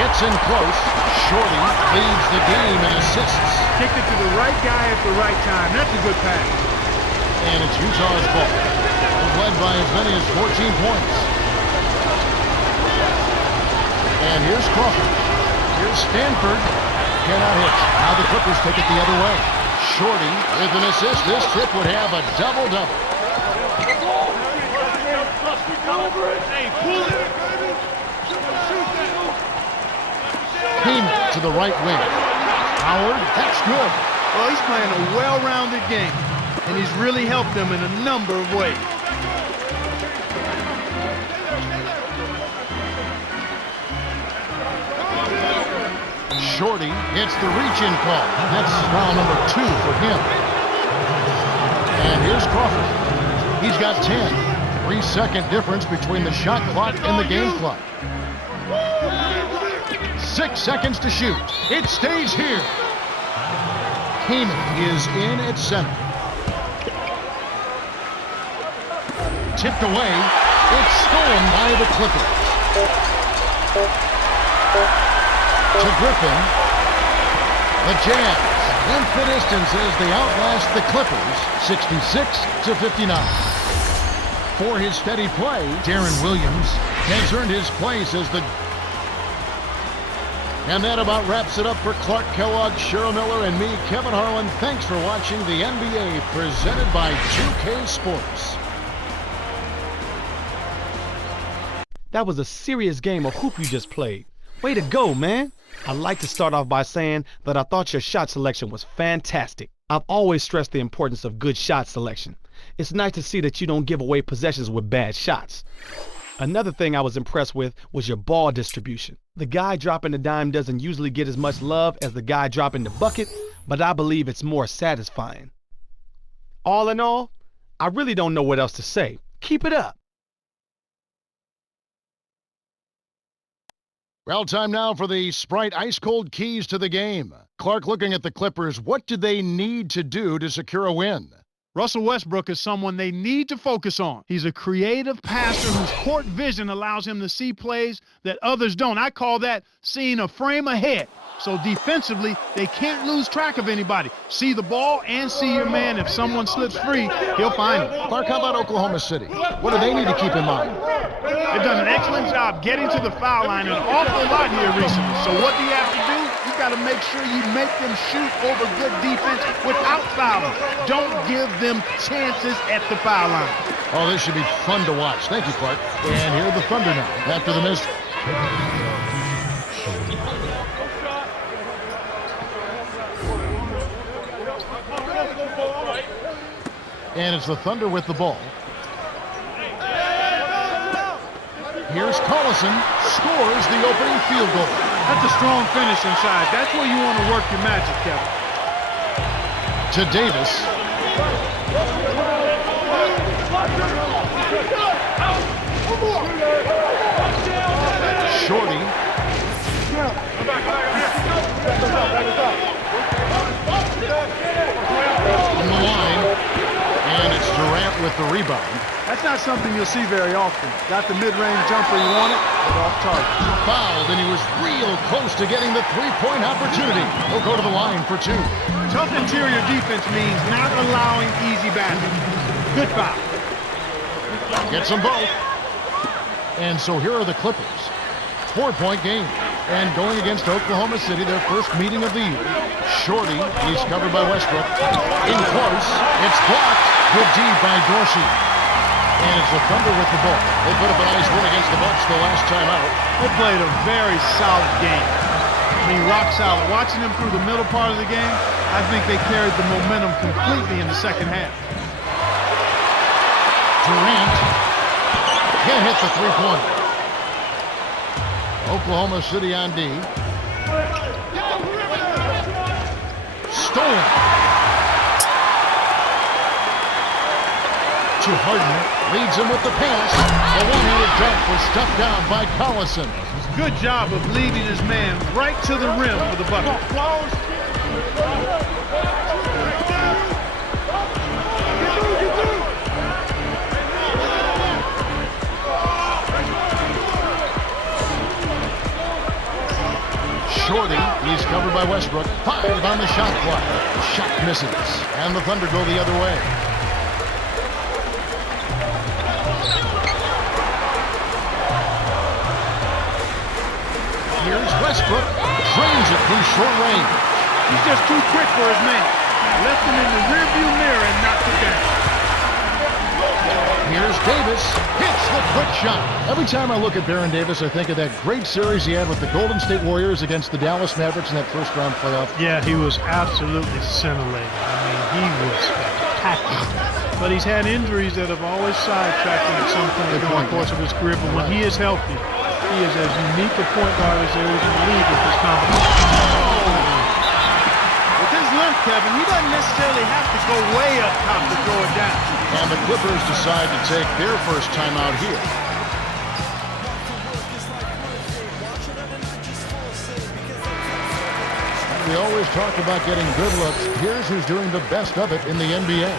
gets in close. Shorty leads the game in assists. Kicked it to the right guy at the right time. That's a good pass. And it's Utah's ball. It's led by as many as 14 points. And here's Crawford. Here's Stanford. Cannot hit. Now the Clippers take it the other way. Shorty with an assist. This trip would have a double-double. Hey, pull it. Heyman to the right wing. Howard, that's good. Well, he's playing a well-rounded game, and he's really helped them in a number of ways. Shorty gets the reach-in call. That's foul number 2 for him. And here's Crawford. He's got 10. 3-second difference between the shot clock and the game clock. 6 seconds to shoot. It stays here. Heyman is in at center. Tipped away. It's stolen by the Clippers. To Griffin. The Jazz limp the distance as they outlast the Clippers 66-59. For his steady play, Darren Williams has earned his place as the... And that about wraps it up for Clark Kellogg, Cheryl Miller, and me, Kevin Harlan. Thanks for watching the NBA presented by 2K Sports. That was a serious game of hoop you just played. Way to go, man. I'd like to start off by saying that I thought your shot selection was fantastic. I've always stressed the importance of good shot selection. It's nice to see that you don't give away possessions with bad shots. Another thing I was impressed with was your ball distribution. The guy dropping the dime doesn't usually get as much love as the guy dropping the bucket, but I believe it's more satisfying. All in all, I really don't know what else to say. Keep it up. Well, time now for the Sprite Ice Cold Keys to the game. Clark, looking at the Clippers, what do they need to do to secure a win? Russell Westbrook is someone they need to focus on. He's a creative passer whose court vision allows him to see plays that others don't. I call that seeing a frame ahead. So defensively, they can't lose track of anybody. See the ball and see your man. If someone slips free, he'll find him. Clark, how about Oklahoma City? What do they need to keep in mind? They've done an excellent job getting to the foul line an awful lot here recently. So what do you have to do? You got to make sure you make them shoot over good defense without fouling. Don't give them chances at the foul line. Oh, this should be fun to watch. Thank you, Clark. And here are the Thunder now after the miss. And it's the Thunder with the ball. Here's Collison, scores the opening field goal. That's a strong finish inside. That's where you want to work your magic, Kevin. To Davis. Shorty. On the line. And it's Durant with the rebound. That's not something you'll see very often. Got the mid-range jumper you wanted, but off target. Fouled, and he was real close to getting the three-point opportunity. He'll go to the line for two. Tough interior defense means not allowing easy basket. Good foul. Gets them both. And so here are the Clippers. 4-point game. And going against Oklahoma City, their first meeting of the year. Shorty, he's covered by Westbrook. In close, it's blocked. Good D by Dorsey. And it's the Thunder with the ball. They put up a nice win against the Bucks the last time out. They played a very solid game. I mean, rock solid. Watching them through the middle part of the game, I think they carried the momentum completely in the second half. Durant can't hit the three-pointer. Oklahoma City on D. Stolen. To Harden, leads him with the pass. The one-handed dunk was stuffed down by Collison. Good job of leading his man right to the rim for the bucket. Shorty, he's covered by Westbrook. 5 on the shot clock. Shot misses. And the Thunder go the other way. Here's Westbrook. Drains it from short range. He's just too quick for his man. Left him in the rearview mirror and knocked it down. Here's Davis. Hits the quick shot. Every time I look at Baron Davis, I think of that great series he had with the Golden State Warriors against the Dallas Mavericks in that first-round playoff. Yeah, he was absolutely scintillating. I mean, he was spectacular. But he's had injuries that have always sidetracked him at some point during the course of his career. But when he is healthy, he is as unique a point guard as there is in the league with his competition. With his length, Kevin, he doesn't necessarily have to go way up top to throw it down. And the Clippers decide to take their first timeout here. We always talk about getting good looks. Here's who's doing the best of it in the NBA.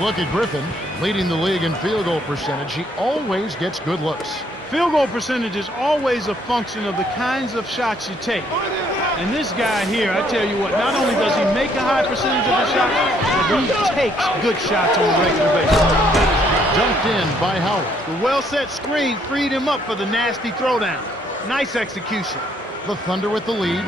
Look at Griffin, leading the league in field goal percentage. He always gets good looks. Field goal percentage is always a function of the kinds of shots you take. And this guy here, I tell you what, not only does he make a high percentage of his shots, but he takes good shots on a regular basis. Dunked in by Howard. The well-set screen freed him up for the nasty throwdown. Nice execution. The Thunder with the lead.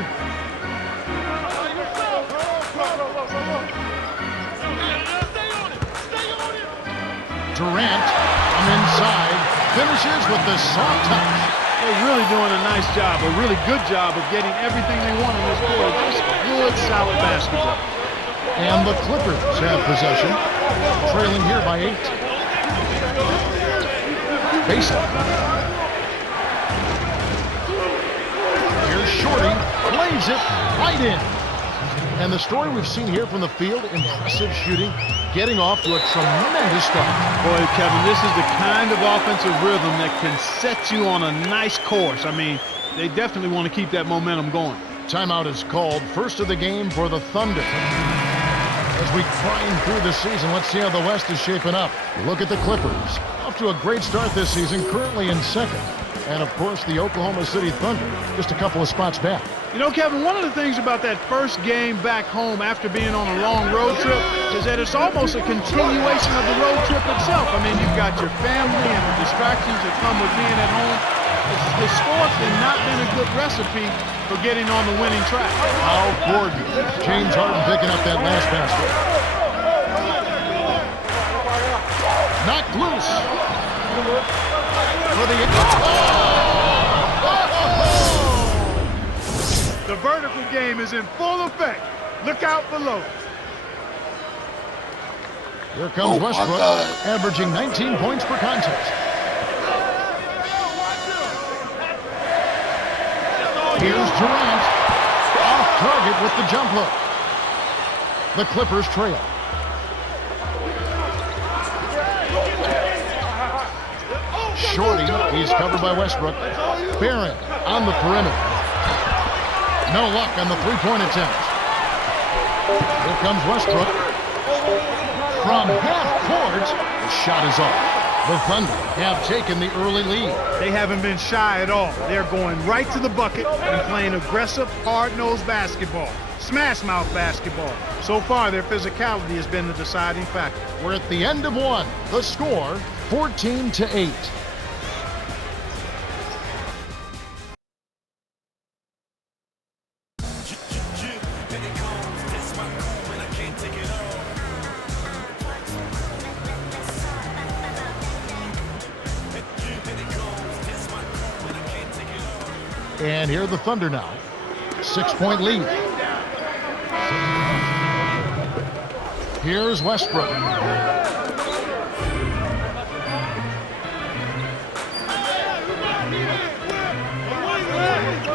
Durant from inside. Finishes with the soft touch. They're really doing a nice job, a really good job of getting everything they want in this quarter. Just good, solid basketball. And the Clippers have possession, trailing here by 8. Baseline. Here's Shorty, plays it right in. And the story we've seen here from the field, impressive shooting, getting off to a tremendous start. Boy, Kevin, this is the kind of offensive rhythm that can set you on a nice course. I mean, they definitely want to keep that momentum going. Timeout is called. First of the game for the Thunder. As we grind through the season, let's see how the West is shaping up. Look at the Clippers. Off to a great start this season, currently in second. And, of course, the Oklahoma City Thunder, just a couple of spots back. You know, Kevin, one of the things about that first game back home after being on a long road trip is that it's almost a continuation of the road trip itself. I mean, you've got your family and the distractions that come with being at home. It's historically not been a good recipe for getting on the winning track. How gorgeous. James Harden picking up that last basket. Knocked loose. For the... The vertical game is in full effect. Look out below. Here comes Westbrook, averaging 19 points per contest. Here's Durant, off target with the jump hook. The Clippers trail. Shorty, he's covered by Westbrook. Barron on the perimeter. No luck on the three-point attempt. Here comes Westbrook. From half court, the shot is off. The Thunder have taken the early lead. They haven't been shy at all. They're going right to the bucket and playing aggressive, hard-nosed basketball. Smash-mouth basketball. So far, their physicality has been the deciding factor. We're at the end of one. The score, 14-8. And here are the Thunder now. 6-point lead. Here's Westbrook.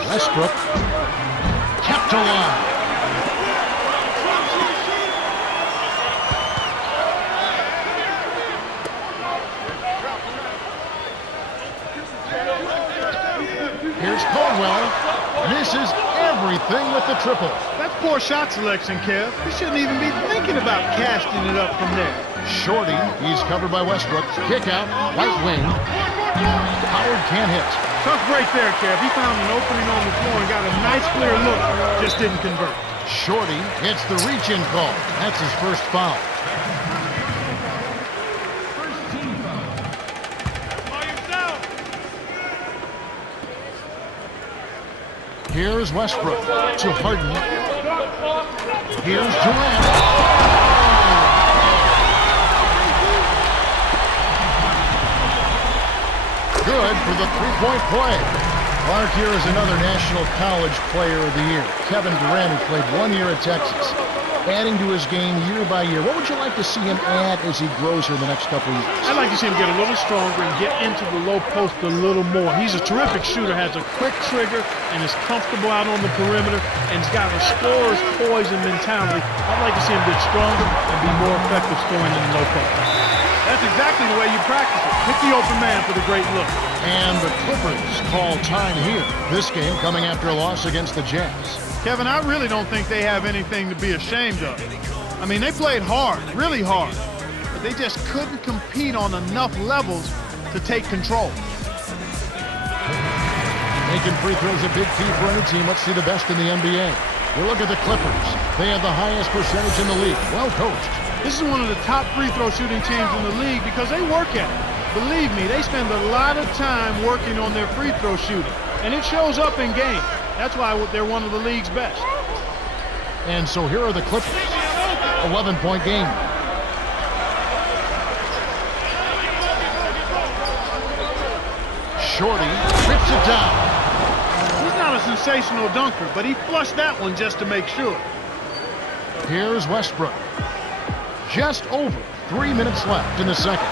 Westbrook kept alive. Here's Caldwell. Misses everything with the triple. That's poor shot selection, Kev. You shouldn't even be thinking about casting it up from there. Shorty, he's covered by Westbrook. Kick out, right wing. Howard can't hit. Tough break there, Kev. He found an opening on the floor and got a nice clear look. Just didn't convert. Shorty hits the reach-in call. That's his first foul. Here's Westbrook to Harden. Here's Durant. Good for the three-point play. Clark here is another National College Player of the Year. Kevin Durant, who played 1 year at Texas, adding to his game year by year. What would you like to see him add as he grows here in the next couple of years? I'd like to see him get a little stronger and get into the low post a little more. He's a terrific shooter, has a quick trigger, and is comfortable out on the perimeter, and he's got a scorer's poise and mentality. I'd like to see him get stronger and be more effective scoring in the low post. That's exactly the way you practice it. Hit the open man for the great look. And the Clippers call time here. This game coming after a loss against the Jazz. Kevin, I really don't think they have anything to be ashamed of. I mean, they played hard, really hard, but they just couldn't compete on enough levels to take control. Making free throws a big key for any team. Let's see the best in the NBA. We look at the Clippers. They have the highest percentage in the league. Well coached. This is one of the top free throw shooting teams in the league because they work at it. Believe me, they spend a lot of time working on their free throw shooting, and it shows up in games. That's why they're one of the league's best. And so here are the Clippers. 11-point game. Shorty rips it down. He's not a sensational dunker, but he flushed that one just to make sure. Here's Westbrook. Just over 3 minutes left in the second.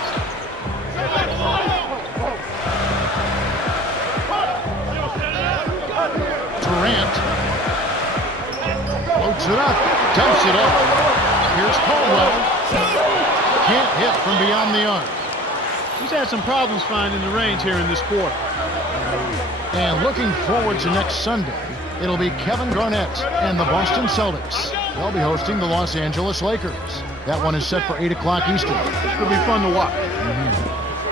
Durant floats it up, dumps it up. Here's Caldwell. Can't hit from beyond the arc. He's had some problems finding the range here in this quarter. And looking forward to next Sunday, It'll be Kevin Garnett and the Boston Celtics. They'll be hosting the Los Angeles Lakers. That one is set for 8 o'clock Eastern. It'll be fun to watch.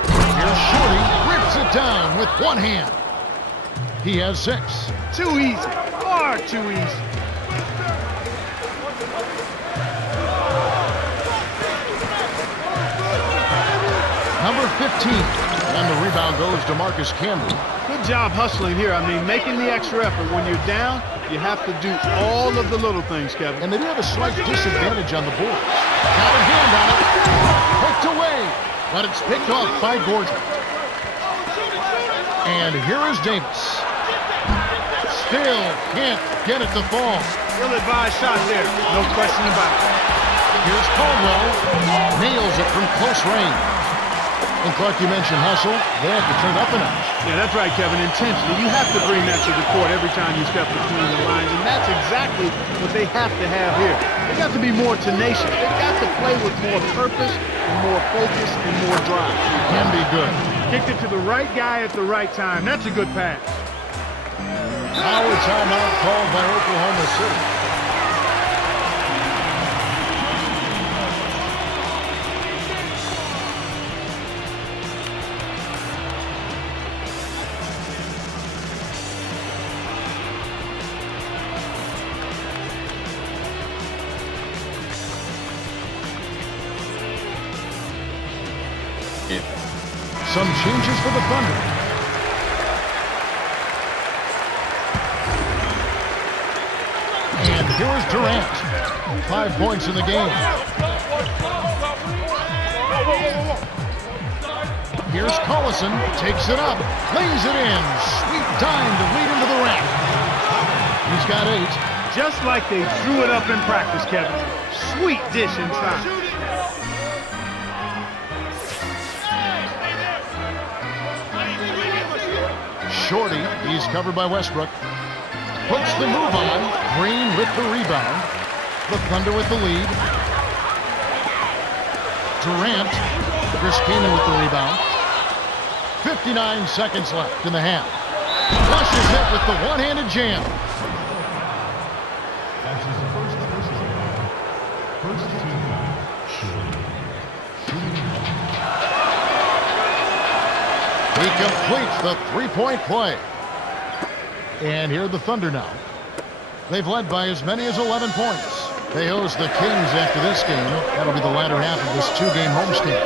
Here's Shorty, rips it down with one hand. He has 6. Too easy. Far too easy. Number 15. And the rebound goes to Marcus Camby. Good job hustling here. I mean, making the extra effort. When you're down, you have to do all of the little things, Kevin. And they do have a slight disadvantage on the boards. Got a hand on it. Poked away. But it's picked off by Gordon. And here is Davis. Still can't get it to fall. Ill-advised shot there. No question about it. Here's Caldwell. Nails it from close range. And Clark, you mentioned hustle. They have to turn up a notch. Yeah, that's right, Kevin. Intensity. You have to bring that to the court every time you step between the lines, and that's exactly what they have to have here. They got to be more tenacious. They've got to play with more purpose and more focus and more drive. Can be good. Kicked it to the right guy at the right time. That's a good pass. Now a timeout called by Oklahoma City. Some changes for the Thunder. And here is Durant. 5 points in the game. Here's Collison. Takes it up. Lays it in. Sweet time to lead into the rack. He's got 8. Just like they threw it up in practice, Kevin. Sweet dish inside. Shorty, he's covered by Westbrook. Puts the move on. Green with the rebound. The Thunder with the lead. Durant. Chris Kaman with the rebound. 59 seconds left in the half. Flushes it with the one-handed jam. He completes the three-point play. And here are the Thunder now. They've led by as many as 11 points. They host the Kings after this game. That'll be the latter half of this 2-game homestand.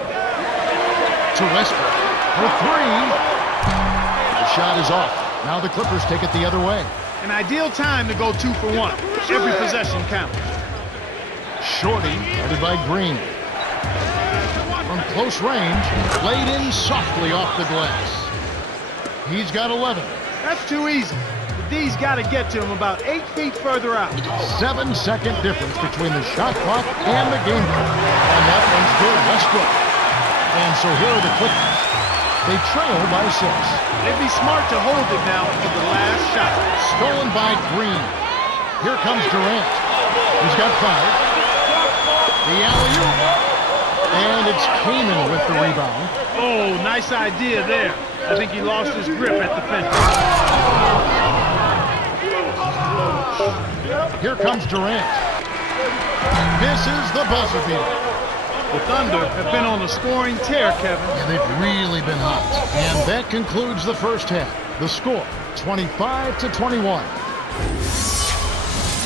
To Westbrook for 3. The shot is off. Now the Clippers take it the other way. An ideal time to go 2 for 1. Every possession counts. Shorty, guarded by Green. From close range, laid in softly off the glass. He's got 11. That's too easy. The D's got to get to him about 8 feet further out. 7-second difference between the shot clock and the game clock. And that one's good. Westbrook. And so here are the Clippers. They trail by 6. They'd be smart to hold it now for the last shot. Stolen by Green. Here comes Durant. He's got 5. The alley-oop. And it's Kaman with the rebound. Oh, nice idea there. I think he lost his grip at the fence. Here comes Durant. Misses the buzzer beater. The Thunder have been on a scoring tear, Kevin. Yeah, they've really been hot. And that concludes the first half. The score, 25-21.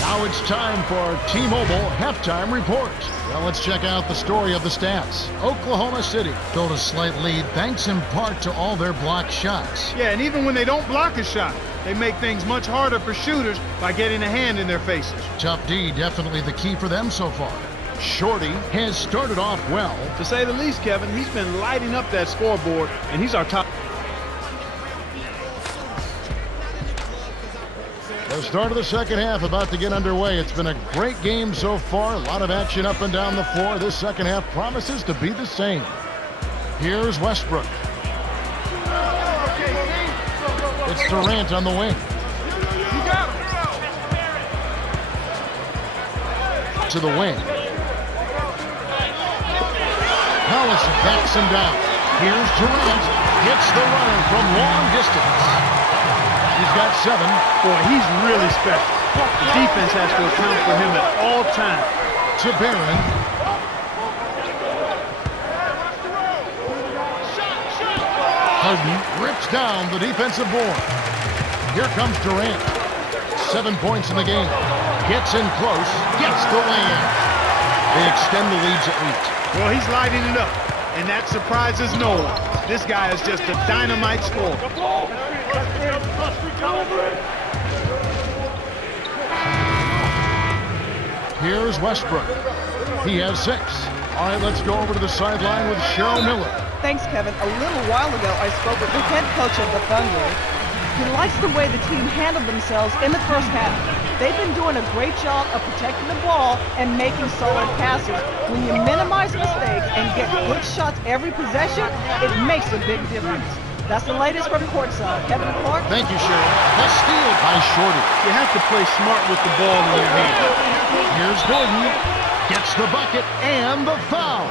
Now it's time for our T-Mobile halftime report. Well, let's check out the story of the stats. Oklahoma City built a slight lead thanks in part to all their blocked shots. Yeah, and even when they don't block a shot, they make things much harder for shooters by getting a hand in their faces. Tough D, definitely the key for them so far. Shorty has started off well. To say the least, Kevin, he's been lighting up that scoreboard, and he's our top. The start of the second half about to get underway. It's been a great game so far. A lot of action up and down the floor. This second half promises to be the same. Here's Westbrook. It's Durant on the wing. To the wing. Collison backs him down. Here's Durant. Hits the runner from long distance. He's got 7. Boy, he's really special. The defense has to account for him at all times. To Barron. Harden rips down the defensive board. Here comes Durant. 7 points in the game. Gets in close. Gets the lay-in. They extend the lead to 8. Well, he's lighting it up, and that surprises no one. This guy is just a dynamite scorer. Here's Westbrook. He has 6. All right, let's go over to the sideline with Cheryl Miller. Thanks, Kevin. A little while ago, I spoke with the head coach of the Thunder. He likes the way the team handled themselves in the first half. They've been doing a great job of protecting the ball and making solid passes. When you minimize mistakes and get good shots every possession, it makes a big difference. That's the latest from courtside. Kevin Clark. Thank you, Cheryl. The steal by Shorty. You have to play smart with the ball in your hand. Here's Gordon. Gets the bucket and the foul.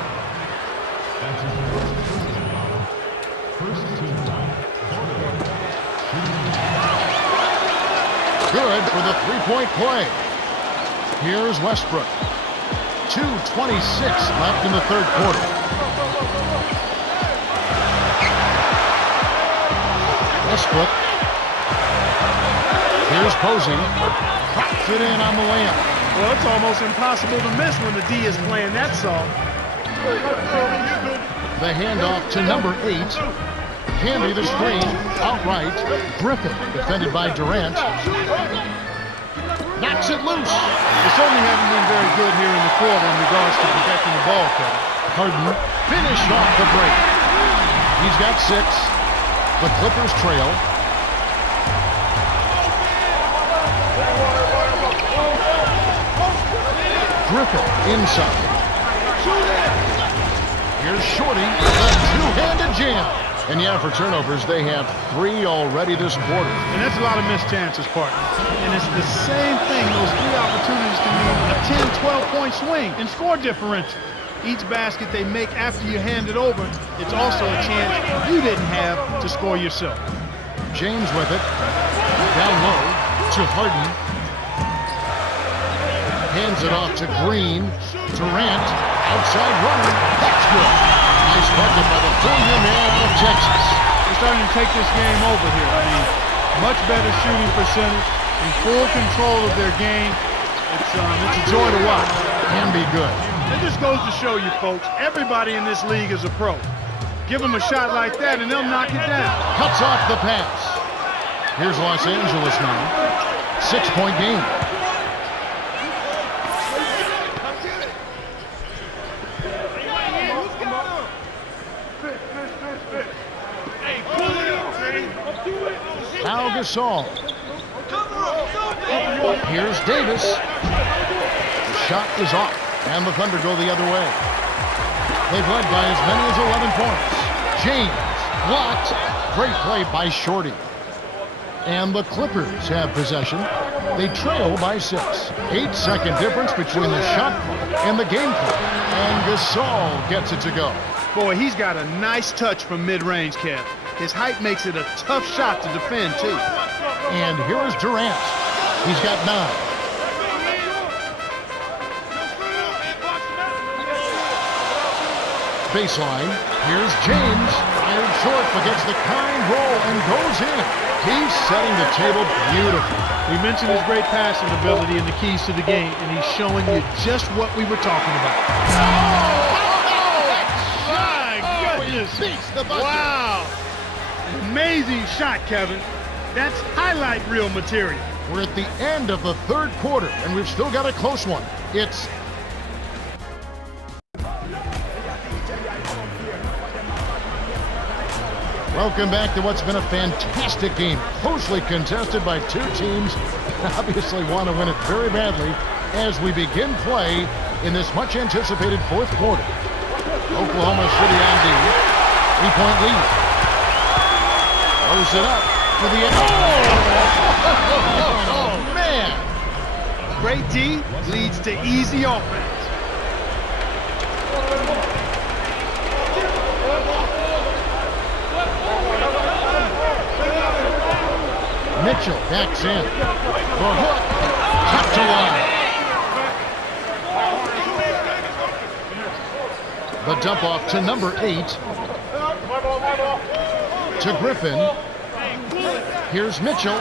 Good for the three-point play. Here's Westbrook. 2:26 left in the third quarter. Westbrook. Here's Posey. Pops it in on the layup. Well, it's almost impossible to miss when the D is playing that song. The handoff to number 8. Candy the screen. Outright. Griffin defended by Durant. Knocks it loose. They certainly haven't been very good here in the quarter in regards to protecting the ball, Kevin. Harden finished off the break. He's got 6. The Clippers trail. Griffin inside. Here's Shorty, the two-handed jam. And yeah, for turnovers, they have 3 already this quarter. And that's a lot of missed chances, partner. And it's the same thing. Those 3 opportunities can mean a 10, 12-point swing in score differential. Each basket they make after you hand it over, it's also a chance you didn't have to score yourself. James with it. Down low to Harden. Hands it off to Green. Durant. Outside runner. That's good. Nice bucket by the four-year man out of Texas. They're starting to take this game over here. I mean, much better shooting percentage, in full control of their game. It's a joy to watch. Can be good. It just goes to show you, folks, everybody in this league is a pro. Give them a shot like that, and they'll knock it down. Cuts off the pass. Here's Los Angeles now. 6-point game. Al Gasol. Here's Davis. The shot is off, and the Thunder go the other way. They've led by as many as 11 points. James blocked. Great play by Shorty. And the Clippers have possession. They trail by 6. 8-second difference between the shot clock and the game clock. And Gasol gets it to go. Boy, he's got a nice touch from mid-range, Kev. His height makes it a tough shot to defend, too. And here is Durant. He's got 9. Baseline. Here's James. Fired short, but gets the kind roll and goes in. He's setting the table beautifully. We mentioned his great passing ability and the keys to the game, and he's showing you just what we were talking about. My goodness. Beats the buzzer. Wow. Amazing shot, Kevin. That's highlight reel material. We're at the end of the third quarter, and we've still got a close one. It's welcome back to what's been a fantastic game, closely contested by 2 teams that obviously want to win it very badly as we begin play in this much anticipated fourth quarter. Oklahoma City on D, 3-point lead. Throws it up for the oh, man! Great D leads to easy offense. Mitchell backs in. The hook. Cut to line. The dump off to number 8. To Griffin. Here's Mitchell.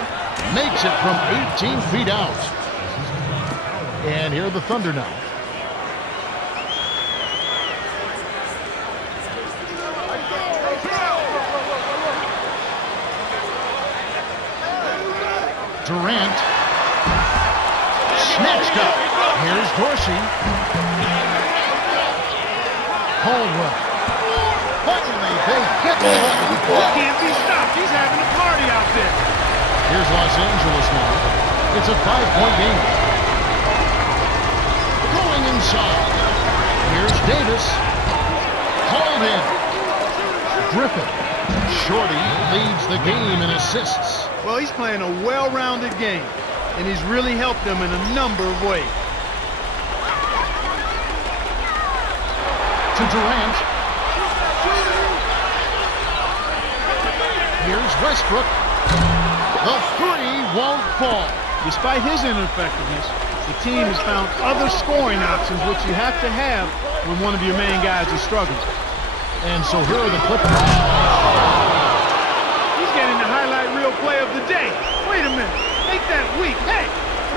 Makes it from 18 feet out. And here are the Thunder now. Durant. Snatched up. Here's Dorsey. Caldwell. Finally, they hit the button. He can't be stopped. He's having a party out there. Here's Los Angeles now. It's a 5-point game. Going inside. Here's Davis. Called in. Griffin. Shorty leads the game in assists. Well, he's playing a well-rounded game, and he's really helped them in a number of ways. To Durant. Here's Westbrook. The three won't fall. Despite his ineffectiveness, the team has found other scoring options, which you have to have when one of your main guys is struggling. And so here are the Clippers. He's getting the highlight reel play of the day. Wait a minute. Make that week. Hey,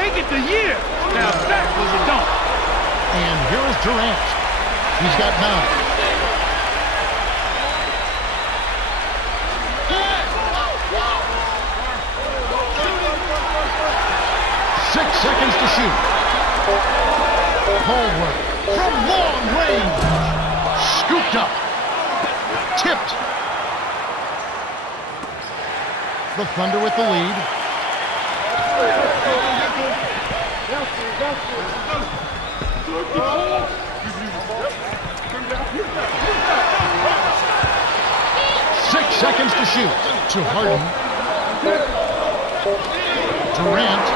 make it the year. Now that was a dunk. And here is Durant. He's got 9. 6 seconds to shoot. Caldwell from long range. Scooped up. Tipped. The Thunder with the lead. Six seconds to shoot. To Harden. Durant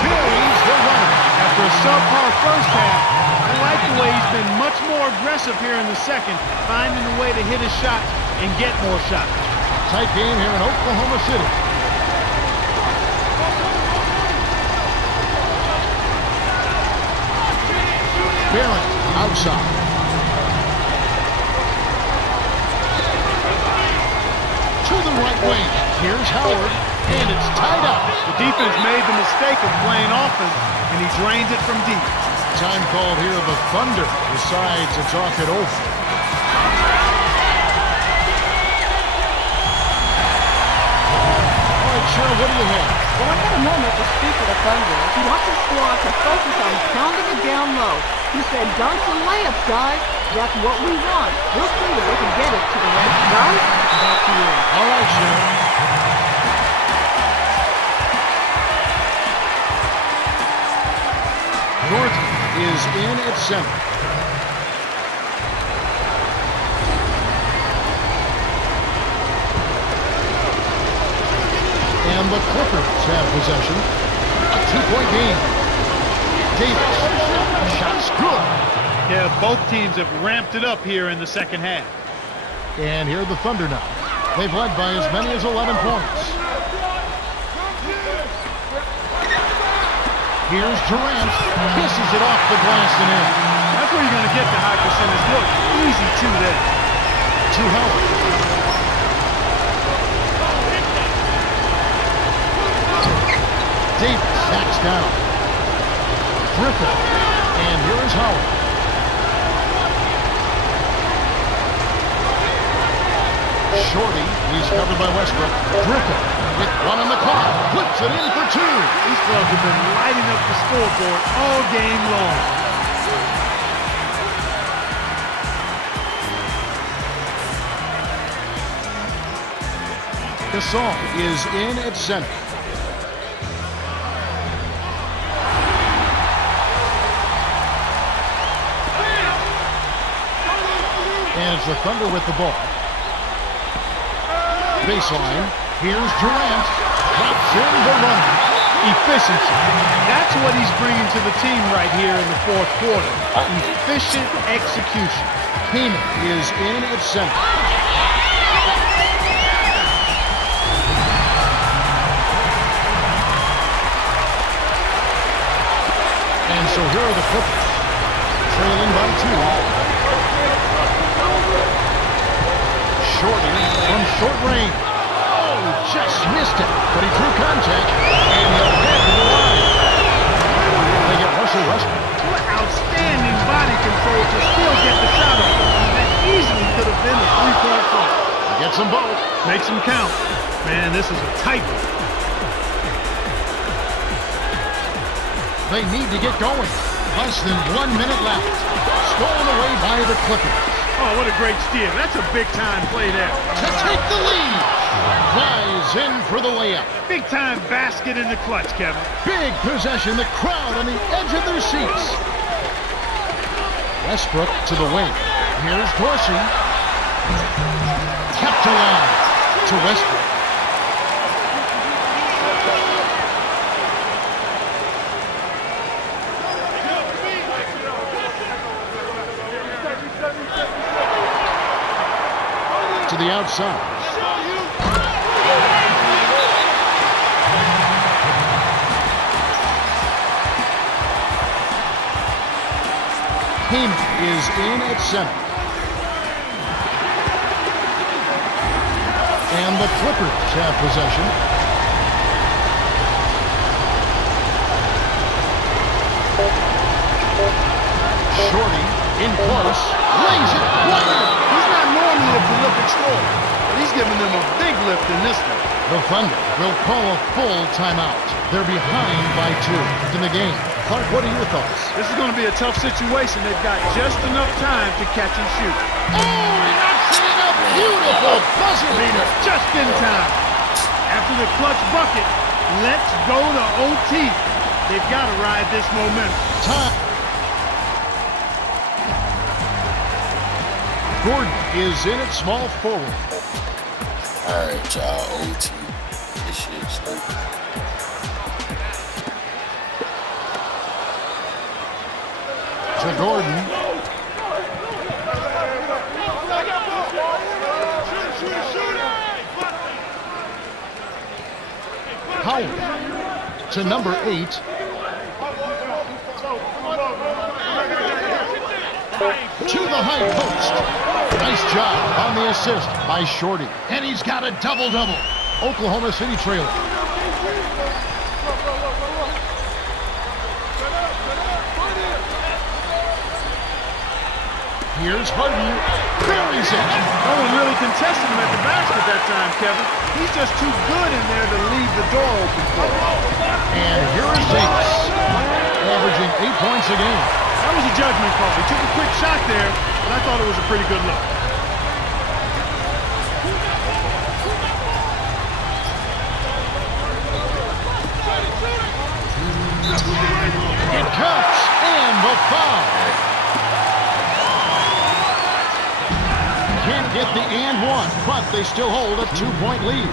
buries the run. After a subpar first half, I like the way he's been much more aggressive here in the second, finding a way to hit his shots and get more shots. Tight game here in Oklahoma City. Barrett outside. To the right wing. Here's Howard, and it's tied up. The defense made the mistake of playing offense, and he drains it from deep. Time called here. The Thunder decide to talk it over. All right, Cheryl, what do you have? Well, I had a moment to speak with the Thunder. He wants his squad to focus on pounding it down low. He said, dunks and layups, guys. That's what we want. We'll see if they can get it to the rest. Guys, back to you. All right, Cheryl. Norton is in at center. And the Clippers have possession. A 2-point game. Davis. Shot's good. Yeah, both teams have ramped it up here in the second half. And here are the Thunder now. They've led by as many as 11 points. Here's Durant. Kisses it off the glass and in. That's where you're going to get the high percentage look. Easy two there. To Howard. Davis backs down. Griffin. And here is Howard. Shorty. He's covered by Westbrook. Griffin with one on the clock. Puts it in for 2. These clubs have been lighting up the scoreboard all game long. Gasol is in at center. And it's the Thunder with the ball. Baseline. Here's Durant. Drops in the run. Efficiency. That's what he's bringing to the team right here in the fourth quarter. Efficient execution. Keenan is in at center. So here are the Clippers, trailing by 2. Shorty from short range. Oh, just missed it, but he drew contact, and he'll head to the line. They get Russell Westbrook. What outstanding body control to still get the shot off. That easily could have been a three-point play. He gets them both. Makes them count. Man, this is a tight one. They need to get going. Less than 1 minute left. Stolen away by the Clippers. Oh, what a great steal. That's a big-time play there. To take the lead. Flies in for the layup. Big-time basket in the clutch, Kevin. Big possession. The crowd on the edge of their seats. Westbrook to the wing. Here's Dorsey. Kept alive to Westbrook. To the outside. Heyman is in at center. And the Clippers have possession. Shorty in close. Lays it wide. He's not normally a prolific scorer, but he's giving them a big lift in this one. The Thunder will call a full timeout. They're behind by 2 in the game. Clark, what are your thoughts? This is going to be a tough situation. They've got just enough time to catch and shoot. Oh, he knocks in a beautiful buzzer beater. Just in time. After the clutch bucket, let's go to OT. They've got to ride this momentum. Time. Gordon is in at small forward. All right, y'all. OT. This shit's stupid. To Gordon. Howard to number 8. To the high post. Nice job on the assist by Shorty. And he's got a double-double. Oklahoma City trailer. Here's Harden. Buries it. No one really contested him at the basket that time, Kevin. He's just too good in there to leave the door open for him. And here is Davis, averaging 8 points a game. That was a judgment call. He took a quick shot there, but I thought it was a pretty good look. It counts, and the foul. Can't get the and one, but they still hold a 2-point lead.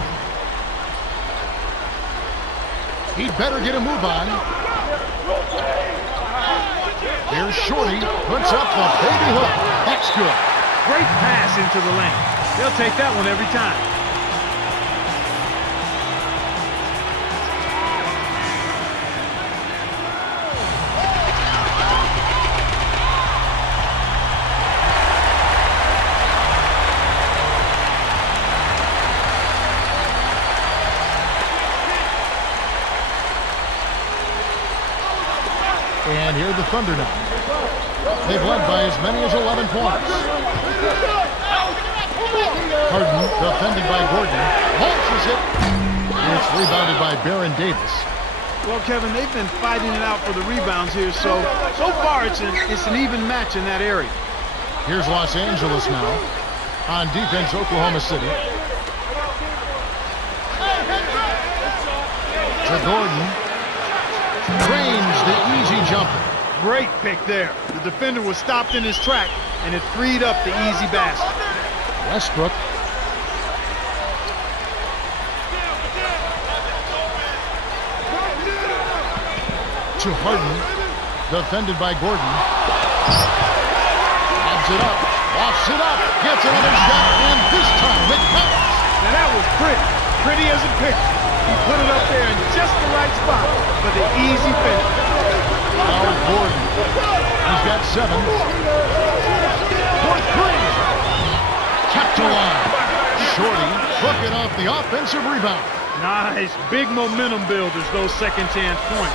He'd better get a move on. Here's Shorty, puts up the baby hook. That's good. Great pass into the lane. They'll take that one every time. And here are the Thunder now. They've led by as many as 11 points. Harden, defended by Gordon, launches it. It's rebounded by Baron Davis. Well, Kevin, they've been fighting it out for the rebounds here, so far it's an even match in that area. Here's Los Angeles now. On defense, Oklahoma City. To Gordon. Drains the easy jumper. Great pick there. The defender was stopped in his track, and it freed up the easy basket. Westbrook. To Harden. Defended by Gordon. Lobs it up. Lofts it up. Gets another shot, and this time it counts. Now that was pretty. Pretty as a picture. He put it up there in just the right spot for the easy finish. Now Gordon He's got 7. For 3. Kept to line. Shorty took it off the offensive rebound. Nice. Big momentum builders, those second chance points.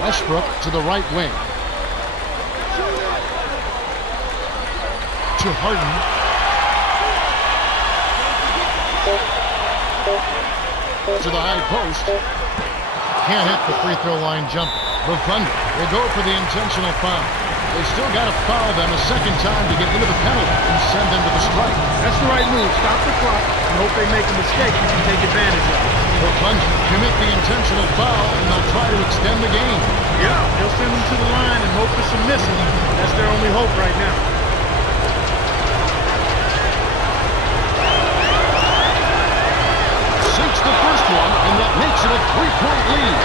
Westbrook to the right wing. To Harden. To the high post. Can't hit the free throw line jumper. The Thunder will go for the intentional foul. They still got to foul them a second time to get into the penalty and send them to the strike. That's the right move. Stop the clock and hope they make a mistake you can take advantage of it. The Thunder commit the intentional foul and they'll try to extend the game. Yeah, they'll send them to the line and hope for some missing. That's their only hope right now. Sinks the first one, and that makes it a 3-point lead.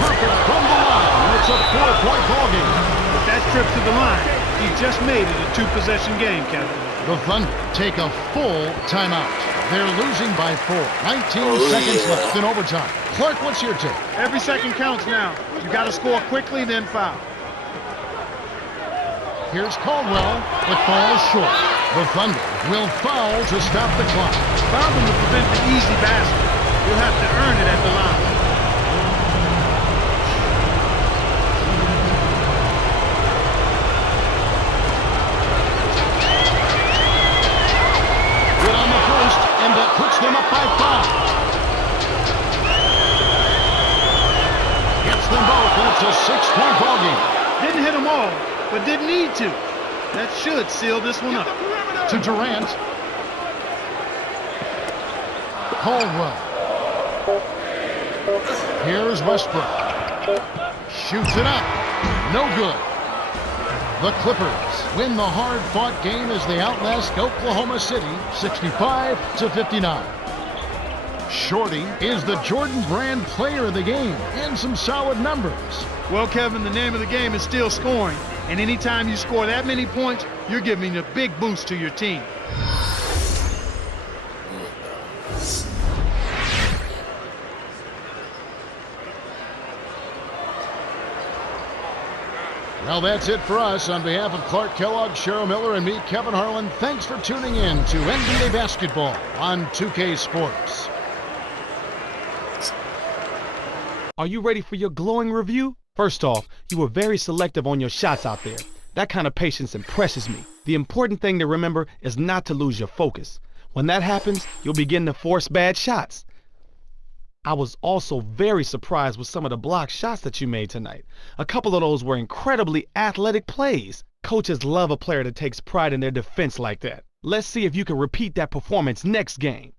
Perfect from the line, and it's a 4-point ball game. With that trip to the line, he just made it a 2-possession game, Kevin. The Thunder take a full timeout. They're losing by 4. 19 seconds left in overtime. Clark, what's your take? Every second counts now. You got to score quickly, then foul. Here's Caldwell. It falls short. The Thunder will foul to stop the clock. Foul them to prevent the easy basket. You'll have to earn it at the line. Good on the first, and that puts them up by 5. Gets them both, and it's a 6-point ball game. Didn't hit them all, but didn't need to. That should seal this one up. To Durant. Caldwell. Here's Westbrook. Shoots it up. No good. The Clippers win the hard-fought game as they outlast Oklahoma City 65-59. Shorty is the Jordan Brand player of the game and some solid numbers. Well, Kevin, the name of the game is still scoring. And anytime you score that many points, you're giving a big boost to your team. Well, that's it for us. On behalf of Clark Kellogg, Cheryl Miller, and me, Kevin Harlan, thanks for tuning in to NBA Basketball on 2K Sports. Are you ready for your glowing review? First off, you were very selective on your shots out there. That kind of patience impresses me. The important thing to remember is not to lose your focus. When that happens, you'll begin to force bad shots. I was also very surprised with some of the block shots that you made tonight. A couple of those were incredibly athletic plays. Coaches love a player that takes pride in their defense like that. Let's see if you can repeat that performance next game.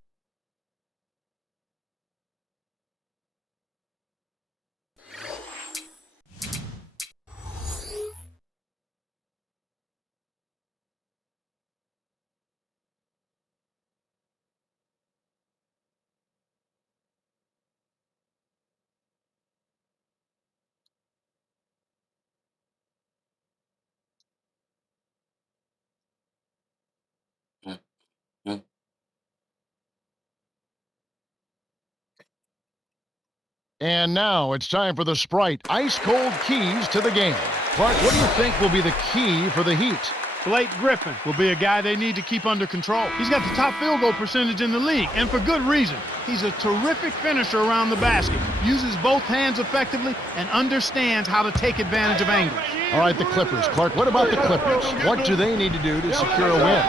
And now it's time for the Sprite ice-cold keys to the game. Clark, what do you think will be the key for the Heat? Blake Griffin will be a guy they need to keep under control. He's got the top field goal percentage in the league, and for good reason. He's a terrific finisher around the basket, uses both hands effectively, and understands how to take advantage of angles. All right, the Clippers. Clark, what about the Clippers? What do they need to do to secure a win?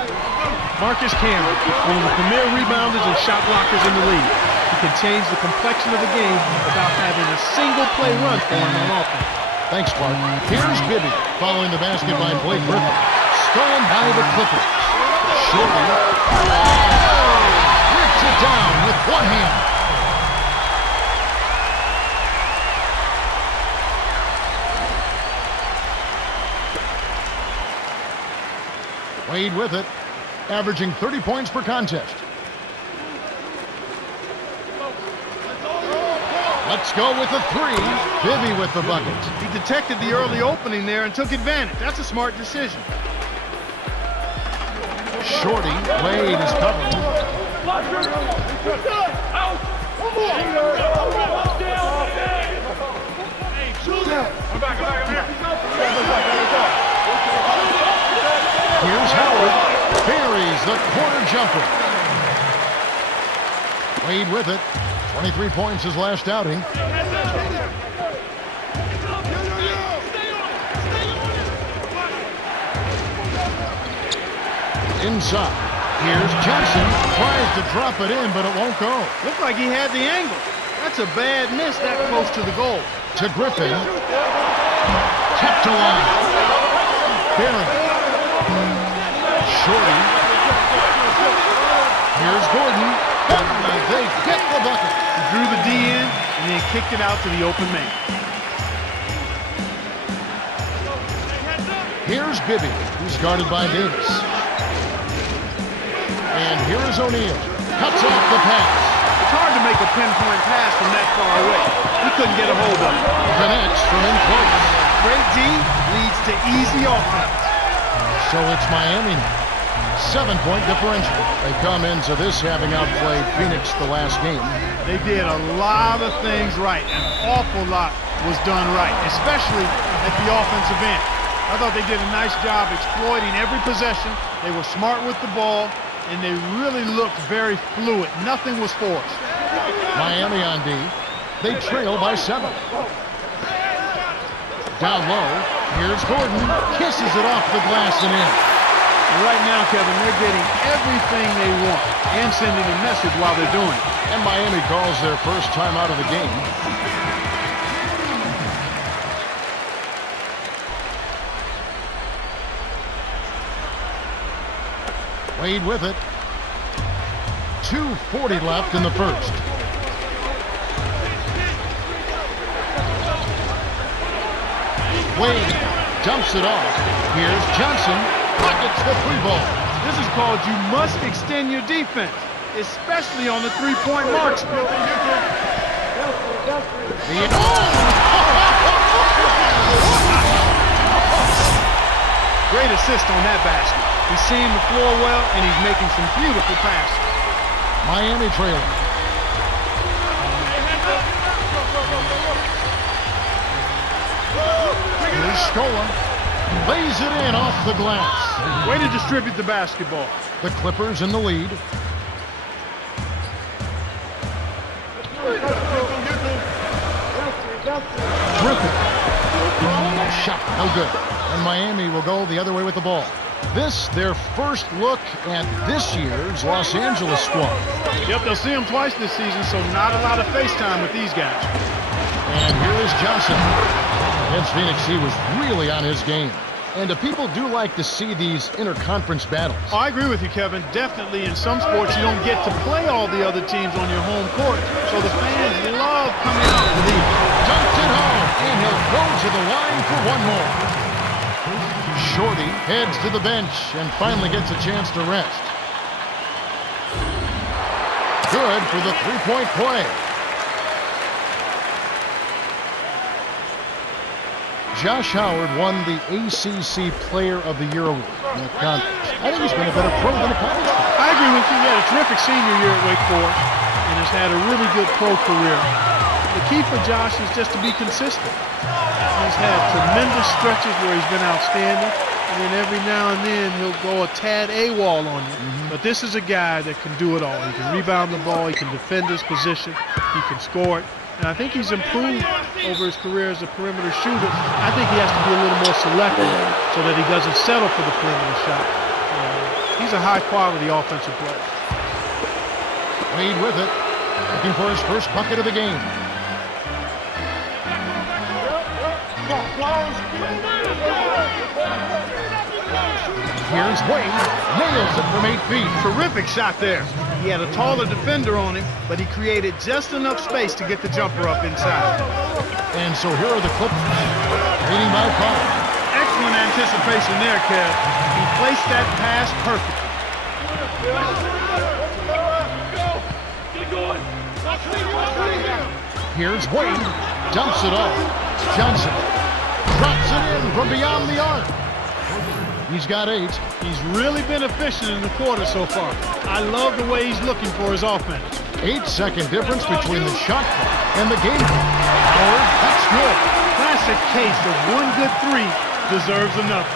Marcus Cameron, one of the premier rebounders and shot blockers in the league. He can change the complexion of the game without having a single play run for him on offense. Thanks, Clark. Here's Bibby following the basket by Blake Griffin. Stolen by the Clippers. Shorty. Rips it down with one hand. Wade with it, averaging 30 points per contest. Let's go with the three. Bibby with the bucket. He detected the early opening there and took advantage. That's a smart decision. Shorty. Wade is covering. Here's Howard. Buries the corner jumper. Wade with it. 23 points his last outing. Inside. Here's Johnson. Tries to drop it in, but it won't go. Looked like he had the angle. That's a bad miss that close to the goal. To Griffin. Kept alive. Barron. Shorty. Here's Gordon. And they get the bucket. He drew the D in and then kicked it out to the open man. Here's Bibby, who's guarded by Davis. And here is O'Neal. Cuts off the pass. It's hard to make a pinpoint pass from that far away. He couldn't get a hold of it. Connects from in close. Great D leads to easy offense. So it's Miami now. 7-point differential. They come into this having outplayed Phoenix the last game. They did a lot of things right. An awful lot was done right, especially at the offensive end. I thought they did a nice job exploiting every possession. They were smart with the ball, and they really looked very fluid. Nothing was forced. Miami on D. They trail by 7. Down low. Here's Gordon. Kisses it off the glass and in. And right now, Kevin, they're getting everything they want and sending a message while they're doing it. And Miami calls their first time out of the game. Wade with it. 2:40 left in the first. Wade dumps it off. Here's Johnson. Buckets the 3 ball. This is called you must extend your defense, especially on the three-point marks. Great assist on that basket. He's seeing the floor well, and he's making some beautiful passes. Miami trailing. Here's Scola. Lays it in off the glass. Way to distribute the basketball. The Clippers in the lead. Griffin. Shot, no good. And Miami will go the other way with the ball. This, their first look at this year's Los Angeles squad. Yep, they'll see them twice this season, so not a lot of face time with these guys. And here is Johnson. Against Phoenix, he was really on his game. And people do like to see these interconference battles. Oh, I agree with you, Kevin. Definitely in some sports you don't get to play all the other teams on your home court. So the fans love coming out for these. Dunked it home, and he'll go to the line for one more. Shorty heads to the bench and finally gets a chance to rest. Good for the three-point play. Josh Howard won the ACC Player of the Year award in that contest. I think he's been a better pro than a college player. I agree with you. He had a terrific senior year at Wake Forest and has had a really good pro career. The key for Josh is just to be consistent. He's had tremendous stretches where he's been outstanding, and then every now and then he'll go a tad AWOL on you. But this is a guy that can do it all. He can rebound the ball, he can defend his position, he can score it. And I think he's improved over his career as a perimeter shooter. I think he has to be a little more selective so that he doesn't settle for the perimeter shot. He's a high-quality offensive player. Wade with it, looking for his first bucket of the game. Here's Wade, nails it from 8 feet. Terrific shot there. He had a taller defender on him, but he created just enough space to get the jumper up inside. And so here are the Clippers, leading by 5. Excellent anticipation there, Kev. He placed that pass perfectly. Here's Wade, dumps it off. Johnson drops it in from beyond the arc. He's got 8. He's really been efficient in the quarter so far. I love the way he's looking for his offense. 8-second difference between the shot clock and the game clock. Howard, that's good. Classic case of one good three deserves another.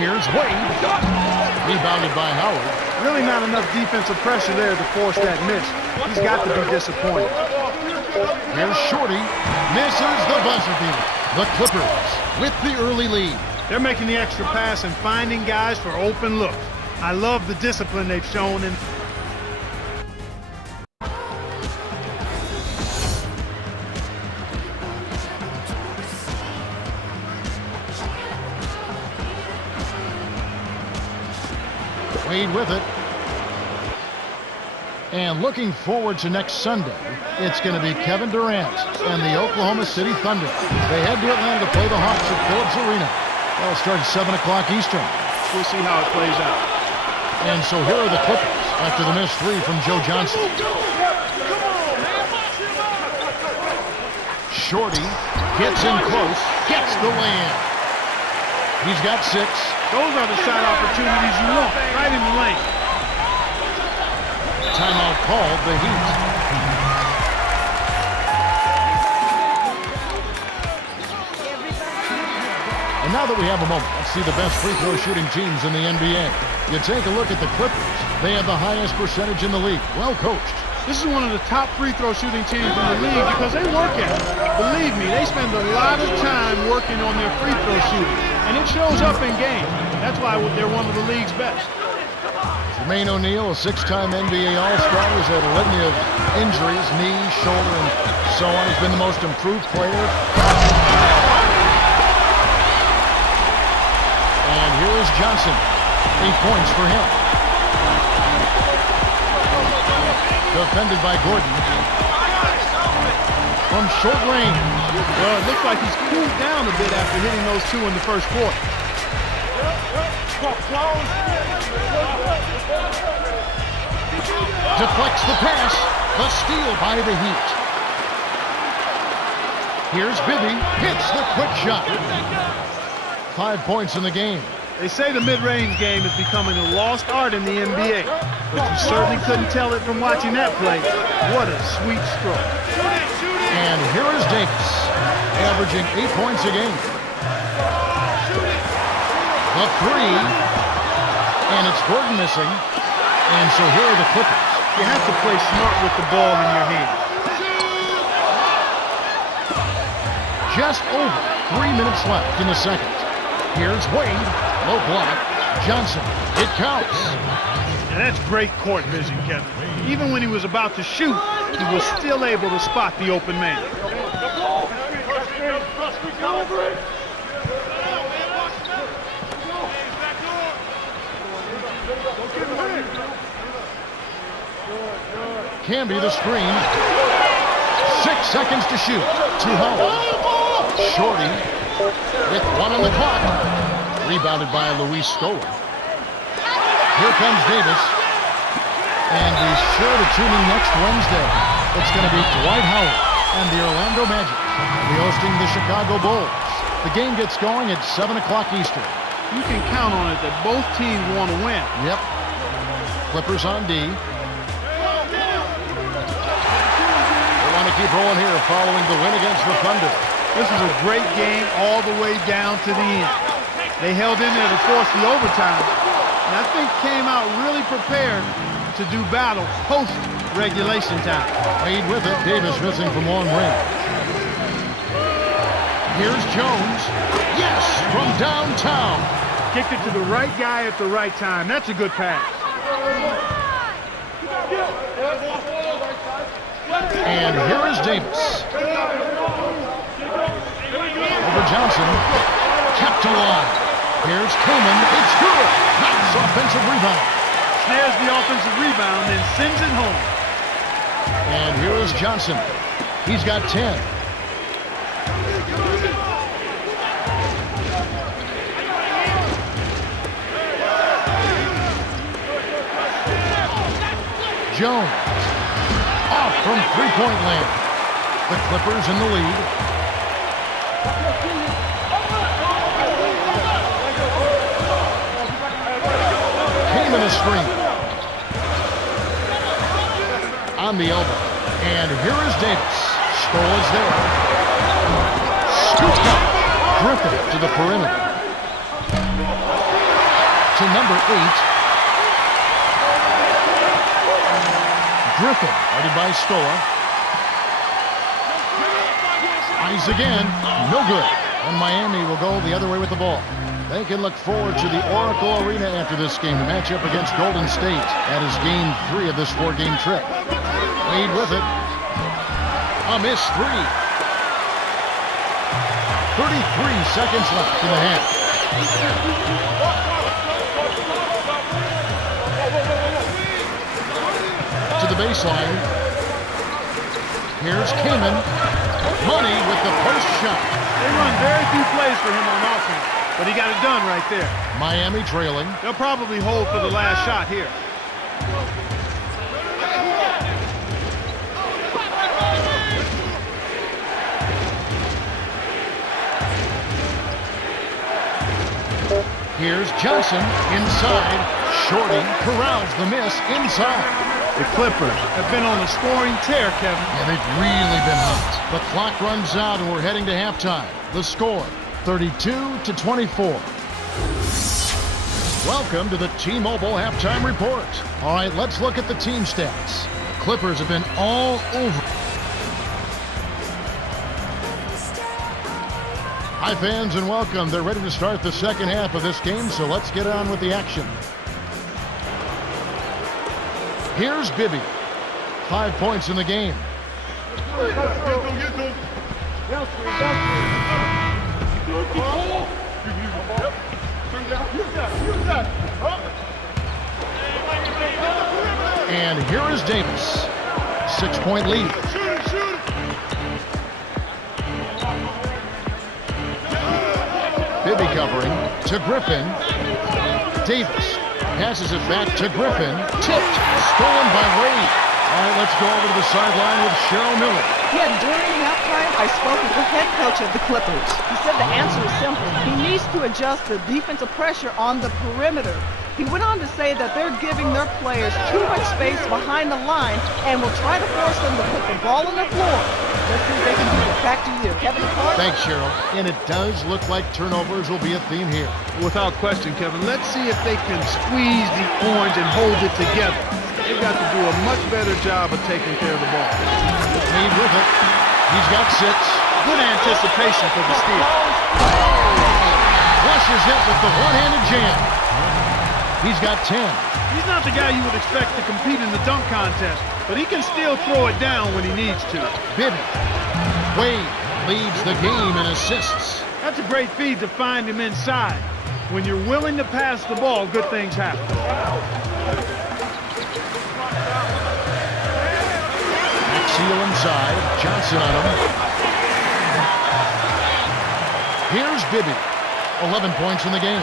Here's Wade. Rebounded by Howard. Really not enough defensive pressure there to force that miss. He's got to be disappointed. Here's Shorty. Misses the buzzer beater. The Clippers with the early lead. They're making the extra pass and finding guys for open looks. I love the discipline they've shown in. Wade with it. And looking forward to next Sunday, it's going to be Kevin Durant and the Oklahoma City Thunder. They head to Atlanta to play the Hawks at Phillips Arena. That'll start at 7 o'clock Eastern. We'll see how it plays out. And so here are the Clippers after the missed 3 from Joe Johnson. Shorty gets in close, gets the lay-in. He's got 6. Those are the shot opportunities you want, right in the lane. Timeout called, the Heat. And now that we have a moment, let's see the best free throw shooting teams in the NBA. You take a look at the Clippers. They have the highest percentage in the league. Well coached. This is one of the top free throw shooting teams in the league because they work at it. Believe me, they spend a lot of time working on their free throw shooting, and it shows up in games. That's why they're one of the league's best. Jermaine O'Neal, a 6-time NBA All-Star, has had a litany of injuries, knee, shoulder, and so on. He's been the most improved player. And here is Johnson. 8 points for him. Defended by Gordon. From short range. Well, it looks like he's cooled down a bit after hitting those 2 in the first quarter. Deflects the pass. The steal by the Heat. Here's Bibby. Hits the quick shot. 5 points in the game. They say the mid-range game is becoming a lost art in the NBA, but you certainly couldn't tell it from watching that play. What a sweet stroke. And here is Davis, averaging 8 points a game. The 3, and it's Gordon missing. And so here are the Clippers. You have to play smart with the ball in your hand. Just over 3 minutes left in the second. Here's Wade. Low block. Johnson. It counts. And that's great court vision, Kevin. Even when he was about to shoot, he was still able to spot the open man. Camby the screen. 6 seconds to shoot. To Howard. Shorty with 1 on the clock. Rebounded by Luis Scola. Here comes Davis. And be sure to tune in next Wednesday. It's going to be Dwight Howard and the Orlando Magic. They'll be hosting the Chicago Bulls. The game gets going at 7 o'clock Eastern. You can count on it that both teams want to win. Yep. Clippers on D. They want to keep rolling here following the win against the Thunder. This was a great game all the way down to the end. They held in there to force the overtime, and I think came out really prepared to do battle post-regulation time. Wade with it. Davis missing from long range. Here's Jones. Yes, from downtown. Kicked it to the right guy at the right time. That's a good pass. And here is Davis. Over Johnson. Kept alive. Here's Coleman. It's good. Nice offensive rebound. Snares the offensive rebound and sends it home. And here is Johnson. He's got 10. Jones. Off from three-point land. The Clippers in the lead. Came in a screen. On the elbow. And here is Davis. Skola's there. Scooped up. Griffin to the perimeter. To number 8. Griffin, guarded by Stoa. Eyes again, no good. And Miami will go the other way with the ball. They can look forward to the Oracle Arena after this game to match up against Golden State. That is game 3 of this 4-game trip. Wade with it. A missed 3. 33 seconds left in the half. To the baseline. Here's Kamen. Money with the first shot. They run very few plays for him on offense, but he got it done right there. Miami trailing. They'll probably hold for the last shot here. Here's Johnson inside. Shorty corrals the miss inside. The Clippers have been on a scoring tear, Kevin. Yeah, they've really been hot. The clock runs out and we're heading to halftime. The score, 32-24. Welcome to the T-Mobile Halftime Report. All right, let's look at the team stats. Clippers have been all over. Hi, fans, and welcome. They're ready to start the second half of this game, so let's get on with the action. Here's Bibby. 5 points in the game. And here is Davis. 6-point lead. Bibby covering to Griffin. Davis passes it back to Griffin. Tipped. Stolen by Wade. All right, let's go over to the sideline with Cheryl Miller. Yeah, during halftime, I spoke with the head coach of the Clippers. He said the answer is simple. He needs to adjust the defensive pressure on the perimeter. He went on to say that they're giving their players too much space behind the line and will try to force them to put the ball on the floor. Let's see if they can do it. Back to you, Kevin Clark. Thanks, Cheryl. And it does look like turnovers will be a theme here. Without question, Kevin. Let's see if they can squeeze the orange and hold it together. They've got to do a much better job of taking care of the ball. Made with it. He's got 6. Good anticipation for the steal. Flushes it with the one-handed jam. He's got 10. He's not the guy you would expect to compete in the dunk contest, but he can still throw it down when he needs to. Bibby. Wade leads the game in assists. That's a great feed to find him inside. When you're willing to pass the ball, good things happen. Seal inside. Johnson on him. Here's Bibby. 11 points in the game.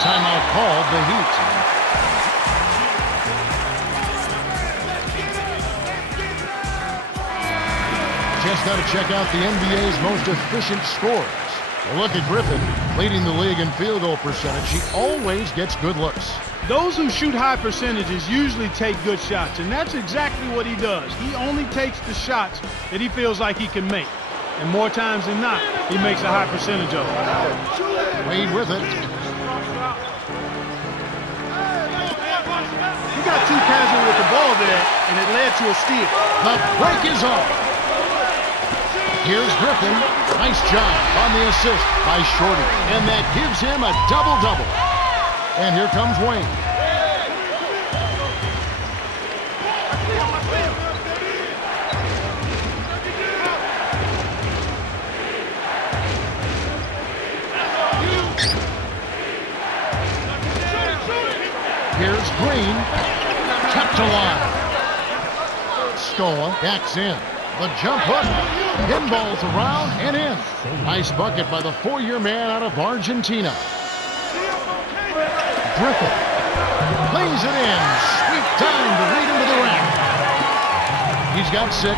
Timeout called the Heat. Just got to check out the NBA's most efficient scorers. Well, look at Griffin, leading the league in field goal percentage. He always gets good looks. Those who shoot high percentages usually take good shots, and that's exactly what he does. He only takes the shots that he feels like he can make. And more times than not, he makes a high percentage of them. Wade with it. He got too casual with the ball there, and it led to a steal. The break is off. Here's Griffin. Nice job on the assist by Shorty. And that gives him a double-double. And here comes Wayne. Here's Green. Kept alive. Scola backs in. The jump hook. Pinballs around and in. Nice bucket by the 4-year man out of Argentina. Griffin plays it in. Sweet dime to lead him to the rack. He's got 6.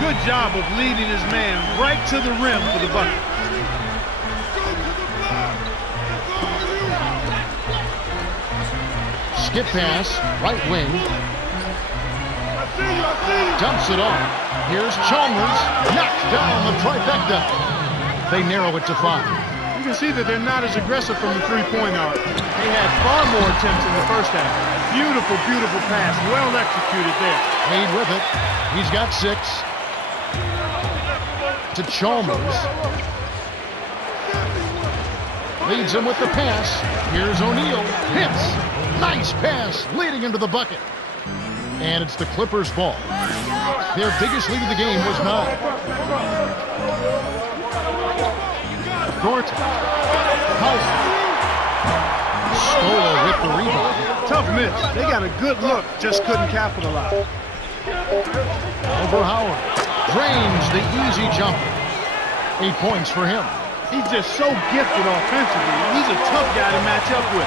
Good job of leading his man right to the rim for the bucket. Skip pass, right wing. Dumps it off. Here's Chalmers. Knocks down the trifecta. They narrow it to 5. You can see that they're not as aggressive from the three-point arc. They had far more attempts in the first half. Beautiful, beautiful pass. Well executed there. Made with it. He's got 6. To Chalmers. Leads him with the pass. Here's O'Neal. Hits. Nice pass, leading into the bucket. And it's the Clippers' ball. Their biggest lead of the game was 9. Gorton. Howard. Stola with the rebound. Tough miss. They got a good look, just couldn't capitalize. Over Howard. Drains the easy jumper. 8 points for him. He's just so gifted offensively. He's a tough guy to match up with.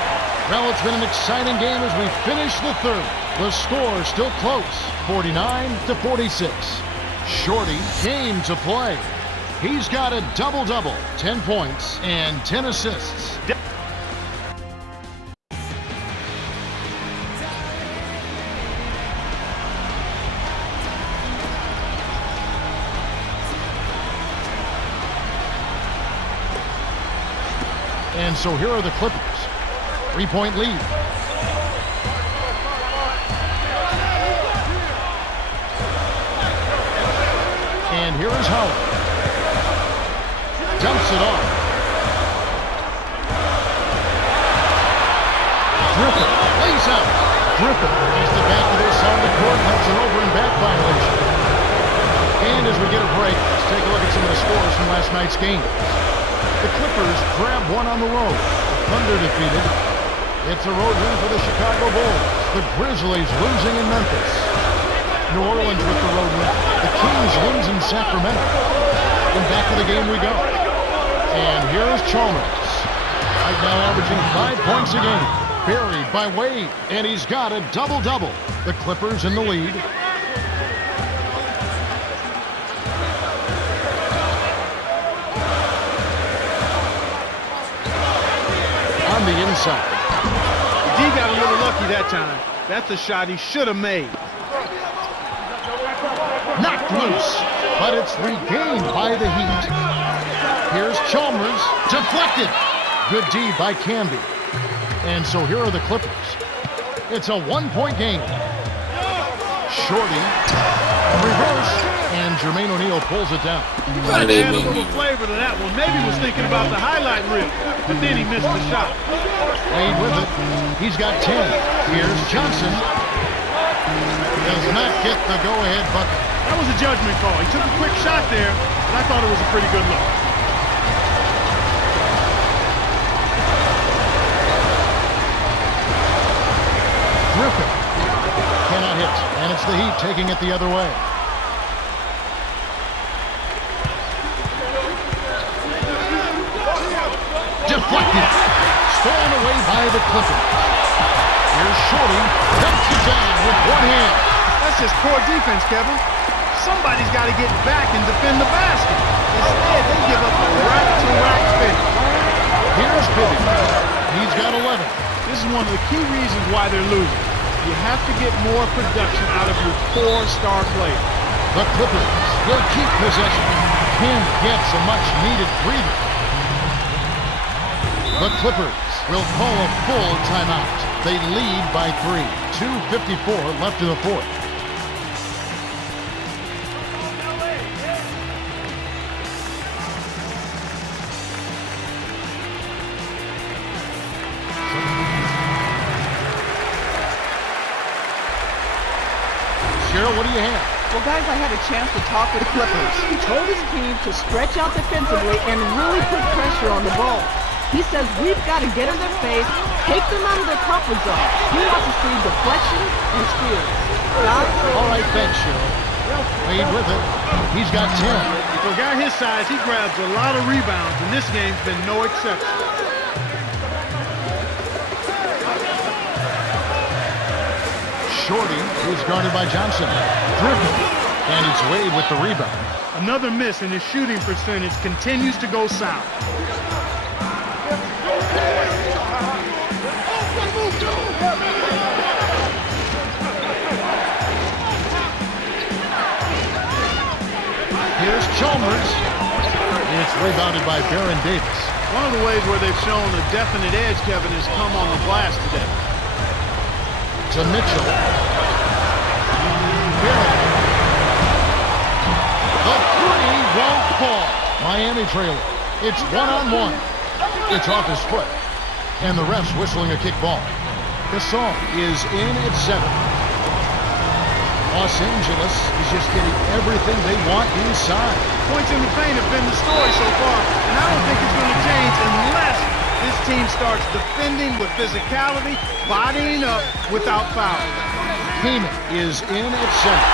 Well, it's been an exciting game as we finish the third. The score is still close, 49-46. Shorty came to play. He's got a double-double, 10 points and 10 assists. And so here are the Clippers. 3-point lead. And here is Howard. Dumps it off. Griffin lays out. Griffin has the back of this on the court, has an over and back violation. And as we get a break, let's take a look at some of the scores from last night's game. The Clippers grab one on the road. Thunder defeated. It's a road win for the Chicago Bulls. The Grizzlies losing in Memphis. New Orleans with the road win. The Kings wins in Sacramento. And back to the game we go. And here's Chalmers. Right now averaging 5 points a game. Buried by Wade. And he's got a double-double. The Clippers in the lead. On the inside. D got a little lucky that time. That's a shot he should have made. Knocked loose, but it's regained by the Heat. Here's Chalmers, deflected. Good D by Canby. And so here are the Clippers. It's a 1-point game. Shorty, reverse, and Jermaine O'Neal pulls it down. Tried to add a little flavor to that one. Maybe was thinking about the highlight reel, but then he missed the shot. Wade with it. He's got 10. Here's Johnson. Does not get the go-ahead bucket. That was a judgment call. He took a quick shot there, but I thought it was a pretty good look. Griffin cannot hit, and it's the Heat taking it the other way. Deflected. Stolen away by the Clippers. Here's Shorty. Dumps it down with one hand. That's just poor defense, Kevin. Somebody's got to get back and defend the basket. Instead, they give up a rack-to-rack finish. Here's Bibby. He's got 11. This is one of the key reasons why they're losing. You have to get more production out of your core star players. The Clippers will keep possession. Kim gets a much-needed breather. The Clippers will call a full timeout. They lead by 3. 2:54 left in the fourth. Cheryl, what do you have? Well, guys, I had a chance to talk with the Clippers. He told his team to stretch out defensively and really put pressure on the ball. He says we've got to get in their face, take them out of their comfort zone. He wants to see deflection and steals. Guys, All right, thanks, Cheryl. Wade with it. He's got 10. For a guy his size, he grabs a lot of rebounds, and this game's been no exception. Shorty is guarded by Johnson. Driven. And it's Wade with the rebound. Another miss, and his shooting percentage continues to go south. Here's Chalmers. It's rebounded by Baron Davis. One of the ways where they've shown a definite edge, Kevin, has come on the glass today. To Mitchell. Baron. The three won't fall. Miami trailer. It's one-on-one. It's off his foot. And the ref's whistling a kick ball. Gasol is in at center. Los Angeles is just getting everything they want inside. Points in the paint have been the story so far, and I don't think it's going to change unless this team starts defending with physicality, bodying up without fouling. Heyman is in at center.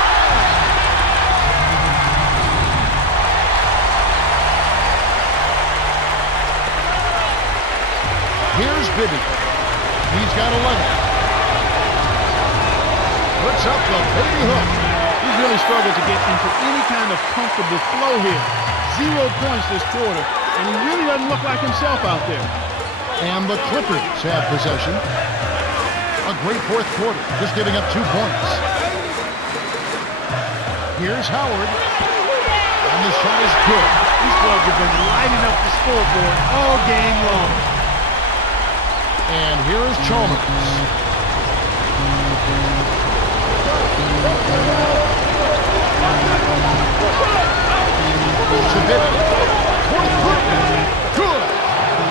Here's Bibby. He's got 11. Puts up the baby hook. He's really struggled to get into any kind of comfortable flow here. 0 points this quarter, and he really doesn't look like himself out there. And the Clippers have possession. A great fourth quarter, just giving up 2 points. Here's Howard. And the shot is good. These clubs have been lighting up the scoreboard all game long. And here is Chalmers. Good.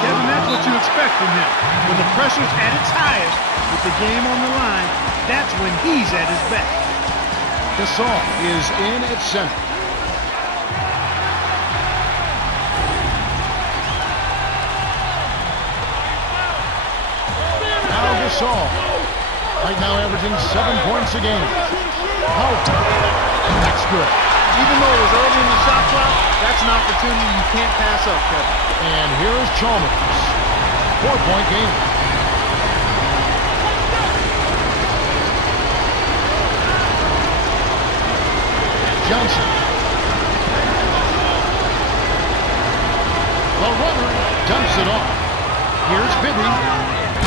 Kevin, that's what you expect from him. When the pressure's at its highest, with the game on the line, that's when he's at his best. Gasol is in at center. Now Gasol. Right now averaging 7 points a game. Out. That's good. Even though it was early in the shot clock, that's an opportunity you can't pass up, Kevin. And here is Chalmers. 4-point game. Johnson. The runner dumps it off. Here's Bibby.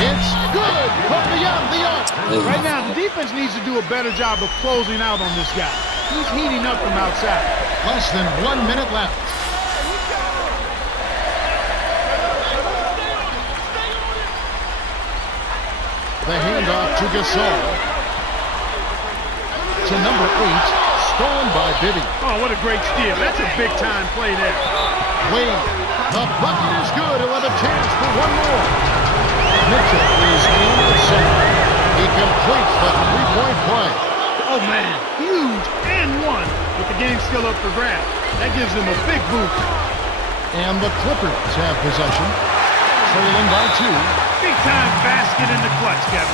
It's good from beyond the arc. Right now, the defense needs to do a better job of closing out on this guy. He's heating up from outside. Less than 1 minute left. The handoff to Gasol. To number 8, stolen by Bibby. Oh, what a great steal. That's a big-time play there. Wade. The bucket is good. He'll have a chance for one more. Mitchell is in the center. He completes the three-point play. Oh, man, huge and one, with the game still up for grabs. That gives them a big boost. And the Clippers have possession, trailing by 2. Big-time basket in the clutch, Kevin.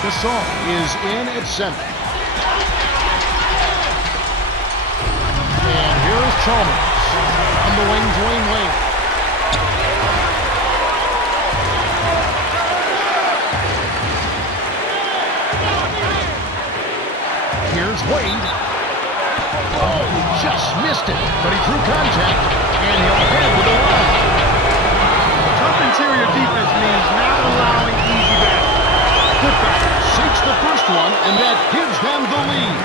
Gasol is in at center. And here is Chalmers. On the wing, Dwayne Wade. Here's Wade. Oh, he just missed it, but he threw contact, and he'll head to the line. Tough interior defense means not allowing easy baskets. Good back. Sinks the first one, and that gives them the lead.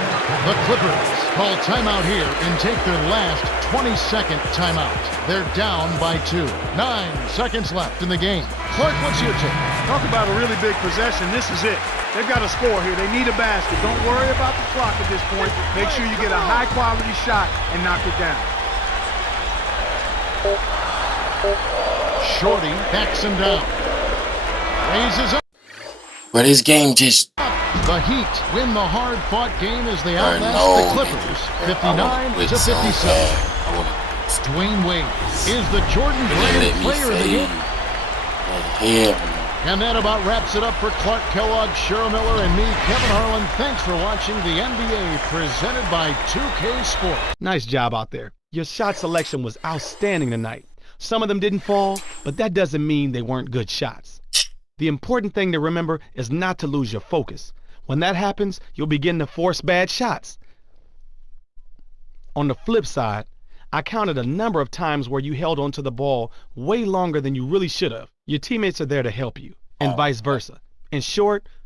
The Clippers call timeout here and take their last 22nd timeout. They're down by 2. 9 seconds left in the game. Clark, what's your take? Talk about a really big possession. This is it. They've got to score here. They need a basket. Don't worry about the clock at this point. Make sure you get a high-quality shot and knock it down. Shorty backs him down. Raises up. But his game just... The Heat win the hard-fought game as they I outlast know, the Clippers, 59 to 57. Dwayne Wade is the Jordan Brand Player of the Game. And that about wraps it up for Clark Kellogg, Cheryl Miller, and me, Kevin Harlan. Thanks for watching the NBA presented by 2K Sports. Nice job out there. Your shot selection was outstanding tonight. Some of them didn't fall, but that doesn't mean they weren't good shots. The important thing to remember is not to lose your focus. When that happens, you'll begin to force bad shots. On the flip side, I counted a number of times where you held onto the ball way longer than you really should have. Your teammates are there to help you, and vice versa. In short,